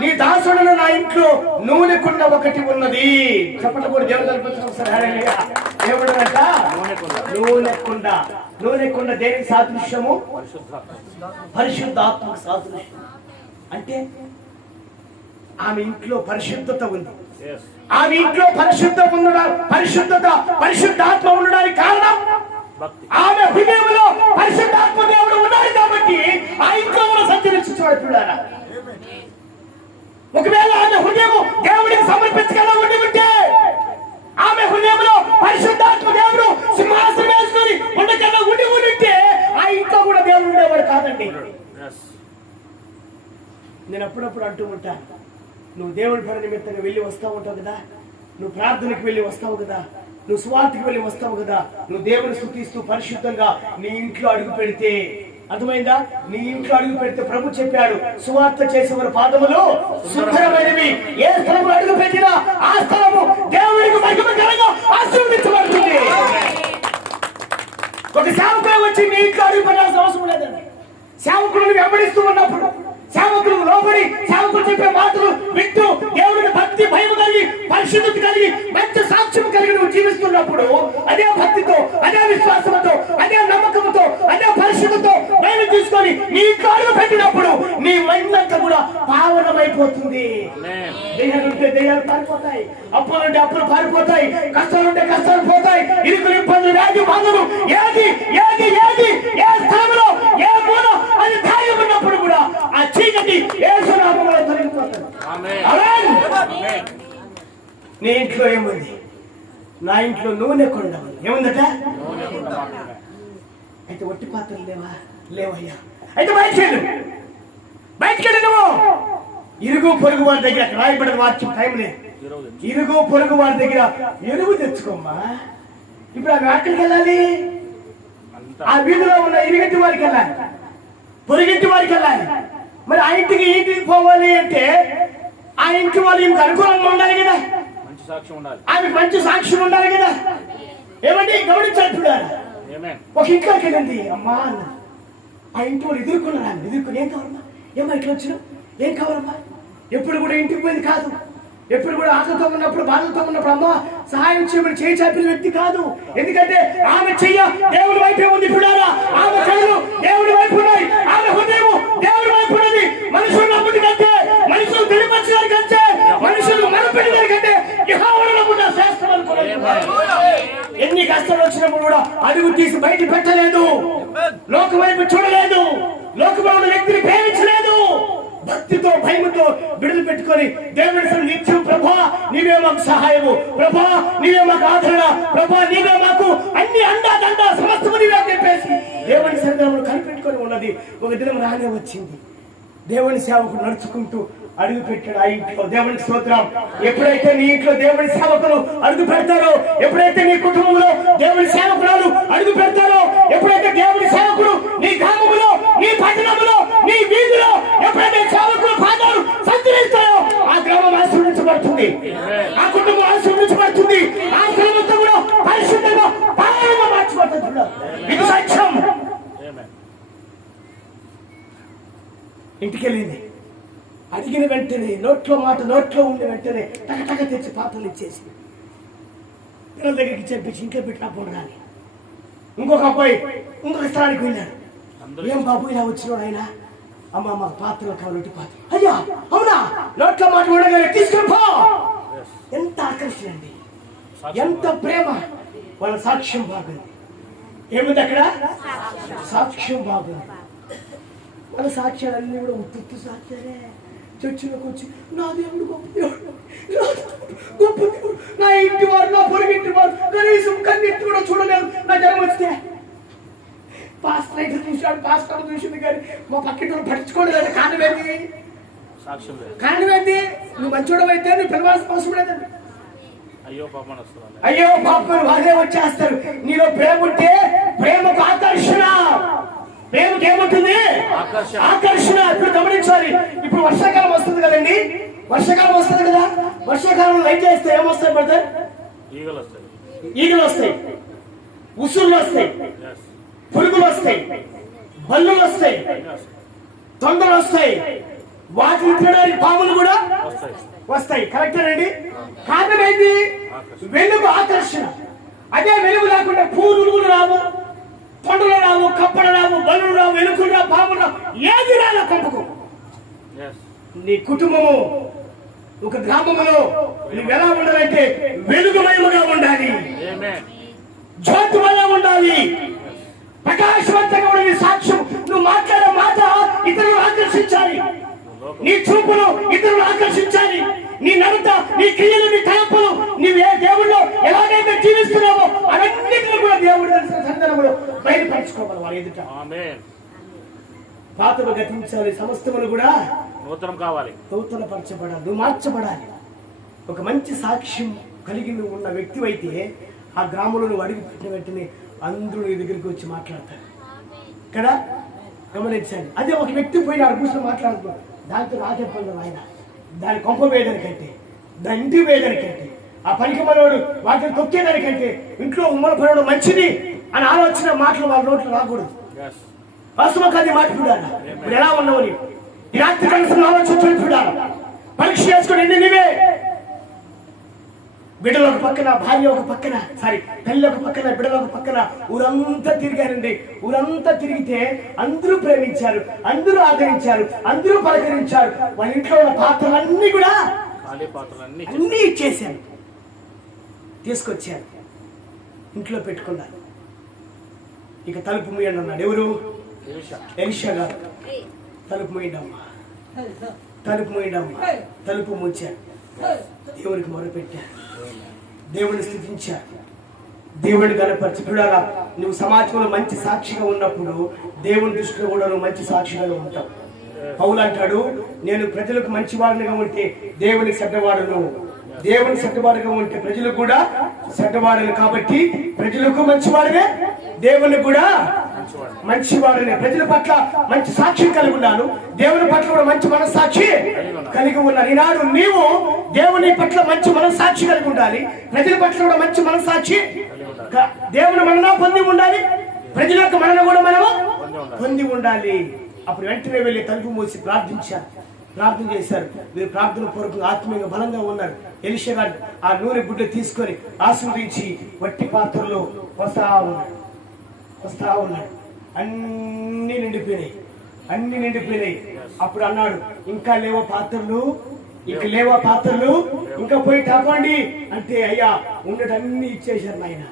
నీ దాసుడును నా ఇంట్లో నూనె కుండ ఒకటి ఉన్నది. చెప్పండి కూడా దేవుడు దేవుడు అంట నూనె కుండ. నూనె కుండ దేనికి సాదృశ్యము? పరిశుద్ధాత్మకు సాదృశ్యం. అంటే ఆమె ఇంట్లో పరిశుద్ధత ఉంది. ఆమె ఇంట్లో పరిశుద్ధాత్మ ఉండడానికి కారణం ఆమె హృదయంలో పరిశుద్ధాత్మ దేవుడు ఉన్నాడు కాబట్టి ఆ ఇంట్లో సంచరించుకోవాలా. ఒకవేళ ఆమె హృదయం దేవుడికి సమర్పించగల ఉండి ఉంటే, ఆమె హృదయంలో పరిశుద్ధాత్మ దేవుడు సింహాసనం వేసుకొని ఉండగల ఉండి ఉంటే ఆ ఇంట్లో కూడా దేవుడు ఉండేవాడు కాదండి. నేను అప్పుడప్పుడు అంటూ ఉంటాను, నువ్వు దేవుడి పని నిమిత్తంగా వెళ్ళి వస్తూ ఉంటావు కదా, నువ్వు ప్రార్థనకు వెళ్ళి వస్తావు కదా, నువ్వు సువార్తకి వెళ్ళి వస్తావు కదా, నువ్వు దేవుని స్తుతిస్తూ పరిశుద్ధంగా నీ ఇంట్లో అడుగు పెడితే, అర్థమైందా? నీ ఇంట్లో అడుగు పెడితే ప్రభు చెప్పాడు, సువార్త చేసేవారి పాదములు శుభ్రమైనవి. ఏ స్థలము అడుగు పెట్టినా ఆ స్థలము దేవుడికి మహిమకరంగా ఆశీర్వదించబడుతుంది. ఒక సేవకుడు వచ్చి నీ ఇంట్లో అడుగు పెట్టాల్సిన అవసరం లేదండి. సేవకులను వెంబడిస్తూ ఉన్నప్పుడు, సేవకులు లోబడి సేవకులు చెప్పే మాటలు వింటూ దేవుడిని భక్తి భయం కలిగి పరిశుద్ధత కలిగి మంచి సాక్ష్యం కలిగి నువ్వు జీవిస్తున్నప్పుడు, అదే భక్తితో, అదే విశ్వాసంతో, అదే నమ్మకంతో, అదే పరిశుద్ధతో నేను తీసుకొని నీ కాళ్ళు పెట్టినప్పుడు నీ మైండ్ కూడా పావనమైపోతుంది. దెయ్యాలుంటే దెయ్యాలు పారిపోతాయి, అప్పులుంటే అప్పులు పారిపోతాయి, కష్టాలుంటే కష్టాలు పోతాయి, ఇరుకులు ఇబ్బందులు వ్యాధి బాధలు ఏది ఏది ఏది ఏ స్థలంలో ఏ మూల అది ధైర్యం ఉన్నప్పుడు కూడా ఆ చీకటి యేసు నామములో తొలగిపోతుంది. నీ ఇంట్లో ఏముంది? నా ఇంట్లో నూనె కొండ ఏముందట? అయితే ఒట్టి పాత్రలు లేవయ్యా. అయితే బయటకెళ్ళు నువ్వు. ఇరుగు పొరుగు వారి దగ్గర రాయబడిన వాక్యం టైం లేదు. ఇరుగు పొరుగు వారి దగ్గర ఎరువు తెచ్చుకోమ్మా. ఇప్పుడు ఆమె అక్కడికి వెళ్ళాలి, ఆ వీధిలో ఉన్న ఇరుగంటి వారికి వెళ్ళాలి, పొరుగింటి వారికి వెళ్ళాలి. మరి ఆ ఇంటికి పోవాలి అంటే ఆ ఇంటి వాళ్ళు ఈమెకు అనుకూలంగా ఉండాలి కదా, ఆమెకు మంచి సాక్ష్యం ఉండాలి కదా. ఏమంటే గమనించారు, ఒక ఇంట్లోకి వెళ్ళింది అమ్మా అన్న, ఆ ఇంటి వాళ్ళు ఎదుర్కొన్నారు. ఎదుర్కొని ఏం కావాలమ్మా, ఏమో ఇట్లా వచ్చినావు, ఏం కావాలమ్మా. ఎప్పుడు కూడా ఇంటికి పోయింది కాదు, ఎప్పుడు కూడా ఆకలితో ఉన్నప్పుడు బాధలతో ఉన్నప్పుడు అమ్మ సహాయం చేయమని చేయి చాపిన వ్యక్తి కాదు. ఎందుకంటే ఆమె చెయ్య దేవుడి వైపే ఉంది. ఇప్పుడు ఆమె కళ్ళు దేవుడి వైపు ఉన్నాయి, ఆమె హృదయం దేవుడి వైపు ఉన్నది. మనుషులు నమ్ముడి కంటే, మనుషులు తెలియపరచడానికి కంటే, మనుషులు మరపెట్టడానికి కంటే యెహోవాను నమ్ముట శ్రేష్టం అనుకున్నది. ఎన్ని కష్టాలు వచ్చినప్పుడు కూడా అడుగు తీసి బయట పెట్టలేదు, లోకం వైపు చూడలేదు, లోకంలో ఉన్న వ్యక్తిని ప్రేమించలేదు. భక్తితో భయముతో బిడులు పెట్టుకొని దేవుని నిత్యం ప్రభా నీవే మాకు సహాయము, ప్రభా నీవే మాకు ఆదరణ, ప్రభా నీవే మాకు అన్ని అండా సమస్తము నీవే చెప్పేసి దేవుని సన్నిధిలో కనిపెట్టుకొని ఉన్నది. ఒక దినం రానే వచ్చింది. దేవుని సేవకుడు నడుచుకుంటూ అడుగు పెట్టాడు ఆ ఇంట్లో. దేవునికి స్తోత్రం. ఎప్పుడైతే నీ ఇంట్లో దేవుని సేవకులు అడుగు పెడతారో, ఎప్పుడైతే నీ కుటుంబంలో దేవుని సేవకురాలు అడుగు పెడతారో, ఎప్పుడైతే దేవుని సేవకుడు నీ గ్రామంలో, నీ పట్టణంలో, నీ వీధిలో ఎప్పుడైతే సేవకులు పాదాలు సంచరిస్తారో ఆ గ్రామం ఆశీర్వదించబడుతుంది, ఆ కుటుంబం ఆశీర్వదించబడుతుంది, ఆ గ్రామంతో కూడా పరిశుద్ధంగా పాలనగా మార్చబడుతుంది. ఇది సత్యం. ఇంటికి వెళ్ళింది, అడిగిన వెంటనే నోట్లో మాట నోట్లో ఉండే వెంటనే టకటక తెచ్చి పాత్రలు ఇచ్చేసి పిల్లల దగ్గరికి చెప్పించి ఇంట్లో పెట్టినా పోరాలి. ఇంకొక అబ్బాయి ఇంకొక స్థలానికి వెళ్ళాడు. ఏం బాబు ఇలా వచ్చినాడు ఆయన? అమ్మ మాకు పాత్రలు కావాలి, పాత్ర. అయ్యా అవునా, నోట్లో మాట ఉండగానే తీసుకుని పో. ఎంత ఆకర్షణ అండి, ఎంత ప్రేమ. వాళ్ళ సాక్ష్యం బాగుంది. ఏముంది అక్కడ? సాక్ష్యం బాగుంది. వాళ్ళ సాక్ష్యాలన్నీ కూడా ఉత్తు సాక్ష్యాలే. చర్చిలోకి వచ్చి నా దేవుడు గొప్ప దేవుడు, గొప్ప దేవుడు, నా ఇంటి వారు, నా పొరుగింటి వారు కనీసం కన్నెత్తి కూడా చూడలేదు. నా జనం వస్తే పాస్టర్ అయితే చూశాడు, పాస్టర్ చూసింది కానీ మా పక్కింటి పట్టించుకోలేదు. కారణమేంది? కారణమేంది? నువ్వు మంచోడమైతే నువ్వు పిలవాల్సిన అవసరం లేదండి. అయ్యో పాపను వాళ్ళే వచ్చేస్తారు. నీలో ప్రేమ ఉంటే ప్రేమకు ఆకర్షణ, ప్రేమకి ఏముంటుంది? ఆకర్షణ. ఇప్పుడు గమనించాలి. ఇప్పుడు వర్షాకాలం వస్తుంది కదండి, వర్షాకాలం వస్తుంది కదా. వర్షాకాలం లైట్ చేస్తే ఏమొస్తాయి? పడతాయి ఈగలు వస్తాయి, ఉసుళ్ళు వస్తాయి, పురుగులు వస్తాయి, బల్లులు వస్తాయి, తొందరలు వస్తాయి, వాటిని తినడానికి పాములు కూడా వస్తాయి. కరెక్టేనండి. కారణం ఏంటి? వెలుగు ఆకర్షణ. అదే వెలుగు లేకుండా పురుగులు రావు, తొండలు రావు, కప్పలు రావు, బలులు రావు, ఎలుకలు రావు, పాములు రావు, ఏది రాదు కంపకు. నీ కుటుంబము ఒక గ్రామంలో నువ్వు ఎలా ఉండాలంటే వెలుగుమయముగా ఉండాలి, జ్యోతిమయంగా ఉండాలి, ప్రకాశవంతంగా ఉండాలి. సాక్ష్యం, నువ్వు మాట్లాడే మాట ఇతరులు ఆకర్షించాలి, నీ చూపులు ఇతరులు ఆకర్షించాలి, నీ నడత, నీ క్రియలు, నీ తలపులు, నీవు ఏ దేవుళ్ళు ఎలాగైతే జీవిస్తున్నావో అవన్నిటిని కూడా దేవుడు తెలిసిన సందర్భంలో బయలుపరచుకోవాలి. వారి ఎదుట పాతలు గతించాలి, సమస్తములు కూడా నూతనం కావాలి, నూతనపరచబడాలి, నువ్వు మార్చబడాలి. ఒక మంచి సాక్ష్యం కలిగి నువ్వు ఉన్న వ్యక్తి అయితే ఆ గ్రామంలో నువ్వు అడుగు పెట్టిన వెంటనే అందరూ నీ దగ్గరికి వచ్చి మాట్లాడతారు. ఇక్కడ గమనించండి. అదే ఒక వ్యక్తి పోయి ఆ కూర్చొని మాట్లాడుతున్నాడు, దాంతో రాజపల్లి ఆయన దాని కొంప వేయడానికంటే, దాని ఇంటి వేయడానికంటే, ఆ పనికి మనోడు వాటిని తొక్కేదానికంటే ఇంట్లో ఉమ్మల పడడం మంచిది అని ఆలోచన మాటలు వాళ్ళ నోట్లు రాకూడదు. వాస్తవకాన్ని మాట్లాడాలి. ఇప్పుడు ఎలా ఉన్నావు నీవు? ఈ రాత్రి కలిసి ఆలోచించాలి. పరీక్ష చేసుకుని నీవే బిడ్డలు ఒక పక్కన, భార్య ఒక పక్కన, తల్లి ఒక పక్కన, బిడ్డలు ఒక పక్కన, ఊరంతా తిరిగారండి. ఊరంతా తిరిగితే అందరూ ప్రేమించారు, అందరూ ఆదరించారు, అందరూ పలకరించారు. వాళ్ళ ఇంట్లో ఉన్న పాత్రలన్నీ కూడా అన్నీ ఇచ్చేసారు, తీసుకొచ్చారు, ఇంట్లో పెట్టుకున్నారు. ఇక తలుపు మూయండి అన్నాడు. ఎవరు? ఎలీషా గారు. తలుపు మూయండమ్మా, తలుపు మూయండమ్మా. తలుపు మూచారు. దేవునికి మొరపెట్టారు, దేవుని స్థుతించారు, దేవుని కనపరిచి. చూడాలా, నువ్వు సమాజంలో మంచి సాక్షిగా ఉన్నప్పుడు దేవుని దృష్టిలో కూడా నువ్వు మంచి సాక్షిగా ఉంటావు. పౌలు అంటాడు, నేను ప్రజలకు మంచివాడిగా ఉంటే దేవుని చెడ్డవాడును, దేవుని చెడ్డవాడుగా ఉంటే ప్రజలకు కూడా చెడ్డవాడను. కాబట్టి ప్రజలకు మంచివాడనే, దేవుని కూడా మంచివాడనే. ప్రజల పట్ల మంచి సాక్ష్యం కలిగి ఉన్నాను, దేవుని పట్ల కూడా మంచి మనస్సాక్షి కలిగి ఉన్నాను. ఈనాడు నీవు దేవుని పట్ల మంచి మనస్సాక్షి కలిగి ఉండాలి, ప్రజల పట్ల కూడా మంచి మనస్సాక్షి, దేవుని మనన పొంది ఉండాలి, ప్రజల యొక్క మనన కూడా మనము పొంది ఉండాలి. అప్పుడు వెంటనే వెళ్ళి తలుపు మూసి ప్రార్థన చేశారు. మీరు ప్రార్థన పూర్వకంగా ఆత్మీయంగా బలంగా ఉన్నారు. ఎలీషా గారు ఆ నూనె గుడ్డ తీసుకొని ఆశీర్వదించి వట్టి పాత్రలో వస్తా ఉన్నాడు. అన్ని నిండిపోయినాయి. అప్పుడు అన్నాడు, ఇంకా లేవో పాత్రలు, ఇంకా పోయి తప్పండి అంటే, అయ్యా ఉన్నటన్నీ ఇచ్చేశారు నాయన,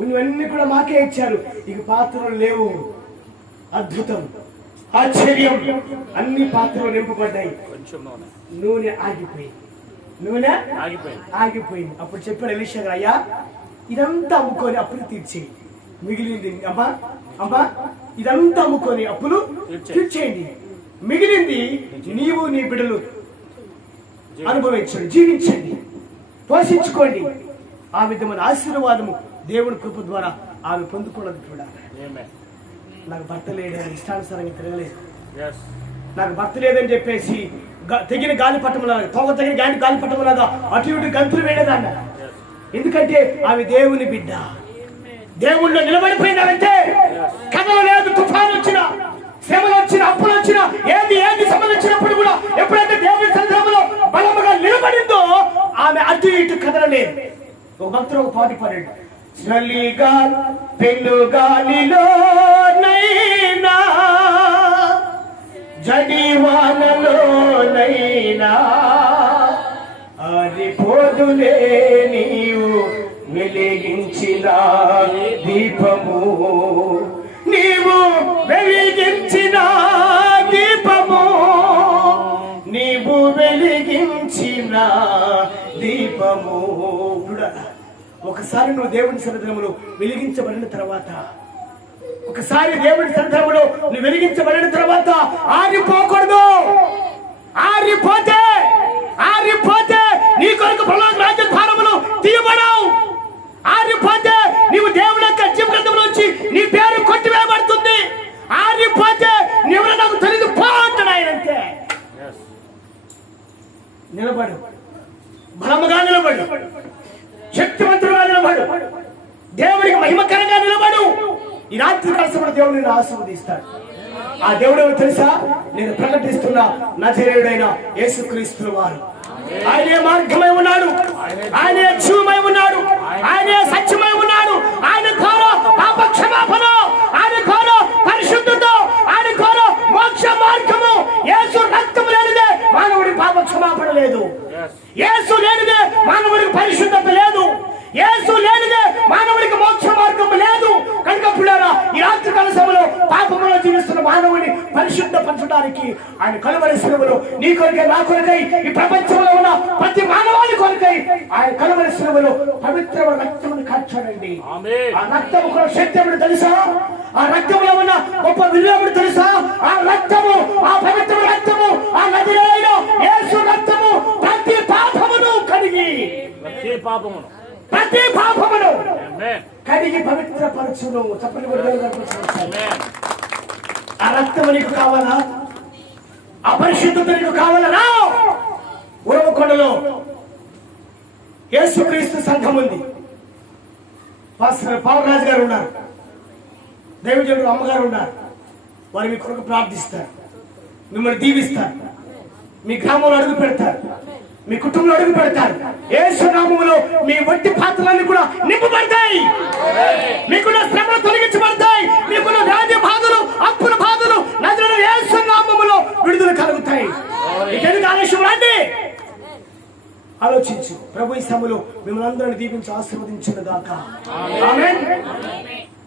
ఉన్నవన్నీ కూడా మాకే ఇచ్చారు, ఇక పాత్రలు లేవు. అద్భుతం, ఆశ్చర్యం, అన్ని పాత్రలు నింపబడ్డాయి. నూనె ఆగిపోయింది. అప్పుడు చెప్పాడు ఎలీషా గారు, అయ్యా ఇదంతా అమ్ముకొని అప్పులు తీర్చేయి, మిగిలింది అమ్మా ఇదంతా అమ్ముకొని అప్పులు తీర్చేయండి. మిగిలింది నీవు నీ బిడ్డలు అనుభవించండి, జీవించండి, పోషించుకోండి. ఆ విధమైన ఆశీర్వాదము దేవుని కృప ద్వారా ఆమె పొందుకున్నది చూడాలి. నాకు భర్త లేదని ఇష్టానుసారంగా తిరగలేదు, నాకు భర్త లేదని చెప్పేసి తెగిన గాలి పట్టములాగా, తోక తగిన గాలి పట్టములాగా అటు ఇటు గంతులు వేయలేదన్న. ఎందుకంటే ఆమె దేవుని బిడ్డ. దేవుళ్ళో నిలబడిపోయినారంటే కథలు లేదు. తుఫాను వచ్చినా, శ్రమలు వచ్చినా, అప్పులు వచ్చినా, ఏది సంబంధించినప్పుడు కూడా ఎప్పుడైతే దేవుని సందర్భంలో బలముగా నిలబడిందో ఆమె అటు ఇటు కదలలేదు. ఒక భక్తుడు ఒక పాట పాడాడు, చలిగా పెనుగాలిలో నైనా జడివానలోనైనా ఆరిపోదులే నీవు వెలిగించిన దీపము, నీవు వెలిగించిన దీపము, నీవు వెలిగించిన దీపము. ఒకసారి నువ్వు దేవుని సన్నిధిలో వెలిగించబడిన తర్వాత, ఒకసారి దేవుని సన్నిధిలో నువ్వు వెలిగించబడిన తర్వాత ఆరిపోకూడదు. ఆరిపోతే నీ కొరకు పరలోక రాజ్య ద్వారములు తీయబడవు. ఆరిపోతే నీవు దేవుని యొక్క జీవితంలో నుంచి నీ పేరు కొట్టివేయబడుతుంది. ఆరిపోతే నీవు నాకు తెలియదు పోతాడు ఆయనంతే. నిలబడు, బలముగా నిలబడు, శక్తివంతుడుగా నిలబడు, దేవుడికి మహిమకరంగా నిలబడు. ఈ రాత్రి కాలసమున దేవుడు నిన్ను ఆశీర్వదిస్తాడు. ఆ దేవుడు ఎవరు తెలుసా? నేను ప్రకటిస్తున్న నజరేయుడైన యేసుక్రీస్తు వారు. ఆయనే మార్గమై ఉన్నాడు, ఆయనే జీవమై ఉన్నాడు, ఆయనే సత్యమై ఉన్నాడు. ఆయన ద్వారా పాప క్షమాపణ, ఆయన ద్వారా పరిశుద్ధత, ఆయన ద్వారా మోక్ష మార్గము. యేసు రక్తము లేనిదే మానవుడి పాప క్షమాపణ లేదు. యేసు లేనిదే మానవుడికి పరిశుద్ధత లేదు. యేసు లేనిదే మానవుడికి మోక్ష మార్గం లేదు. కనుక పుల్లారా, ఈ రాత్రి కాల సమయంలో పాపములో జీవిస్తున్న మానవుడిని పరిశుద్ధపరచడానికి ఆయన కలువరి శిలువలో నీ కొరకై, నా కొరకై, ఈ ప్రపంచంలో ఉన్న ప్రతి మానవాళి కొరకై ఆయన కలువరి శిలువలో పవిత్రమైన రక్తమును కార్చాడండి. ఆ రక్తము కూడా శక్తి ఏమిటి తెలుసా? ఆ రక్తంలో ఉన్న గొప్ప విలువ తెలుసా? ఆ రక్తము, ఆ పవిత్ర రక్తము, ఆ నజరేయుడైన యేసు రక్తము ప్రతి పాపమును కడిగి, ప్రతి పాపమును కడిగి పవిత్రపరచును. చెప్పని ఆ రక్తము నీకు కావాలా? ఆ పరిశుద్ధత నీకు కావాలనా? ఉరవకొండలో యేసుక్రీస్తు సంఘం ఉంది. పాస్టర్ పావరాజు గారు ఉన్నారు, దైవజనుడు అమ్మగారు ఉన్నారు. వారు మీ కొరకు ప్రార్థిస్తారు, మిమ్మల్ని దీవిస్తారు, మీ గ్రామంలో అడుగు పెడతారు, మీ కుటుంబంలో అడుగు పెడతారు. యేసు నామములో మీ వట్టి పాత్రలన్నీ కూడా నింపబడతాయి. మీకున్న శ్రమలు తొలగించబడతాయి. మీకున్న వ్యాధి బాధలు, అప్పుల బాధలు నజరేయుడైన యేసు నామములో విడుదల కలుగుతాయి. మీకెందుకు ఆలస్యం? రండి, ఆలోచించు. ప్రభు ఈ సమయంలో మిమ్మల్ని అందరిని దీవించి ఆశీర్వదించును గాక. ఆమేన్.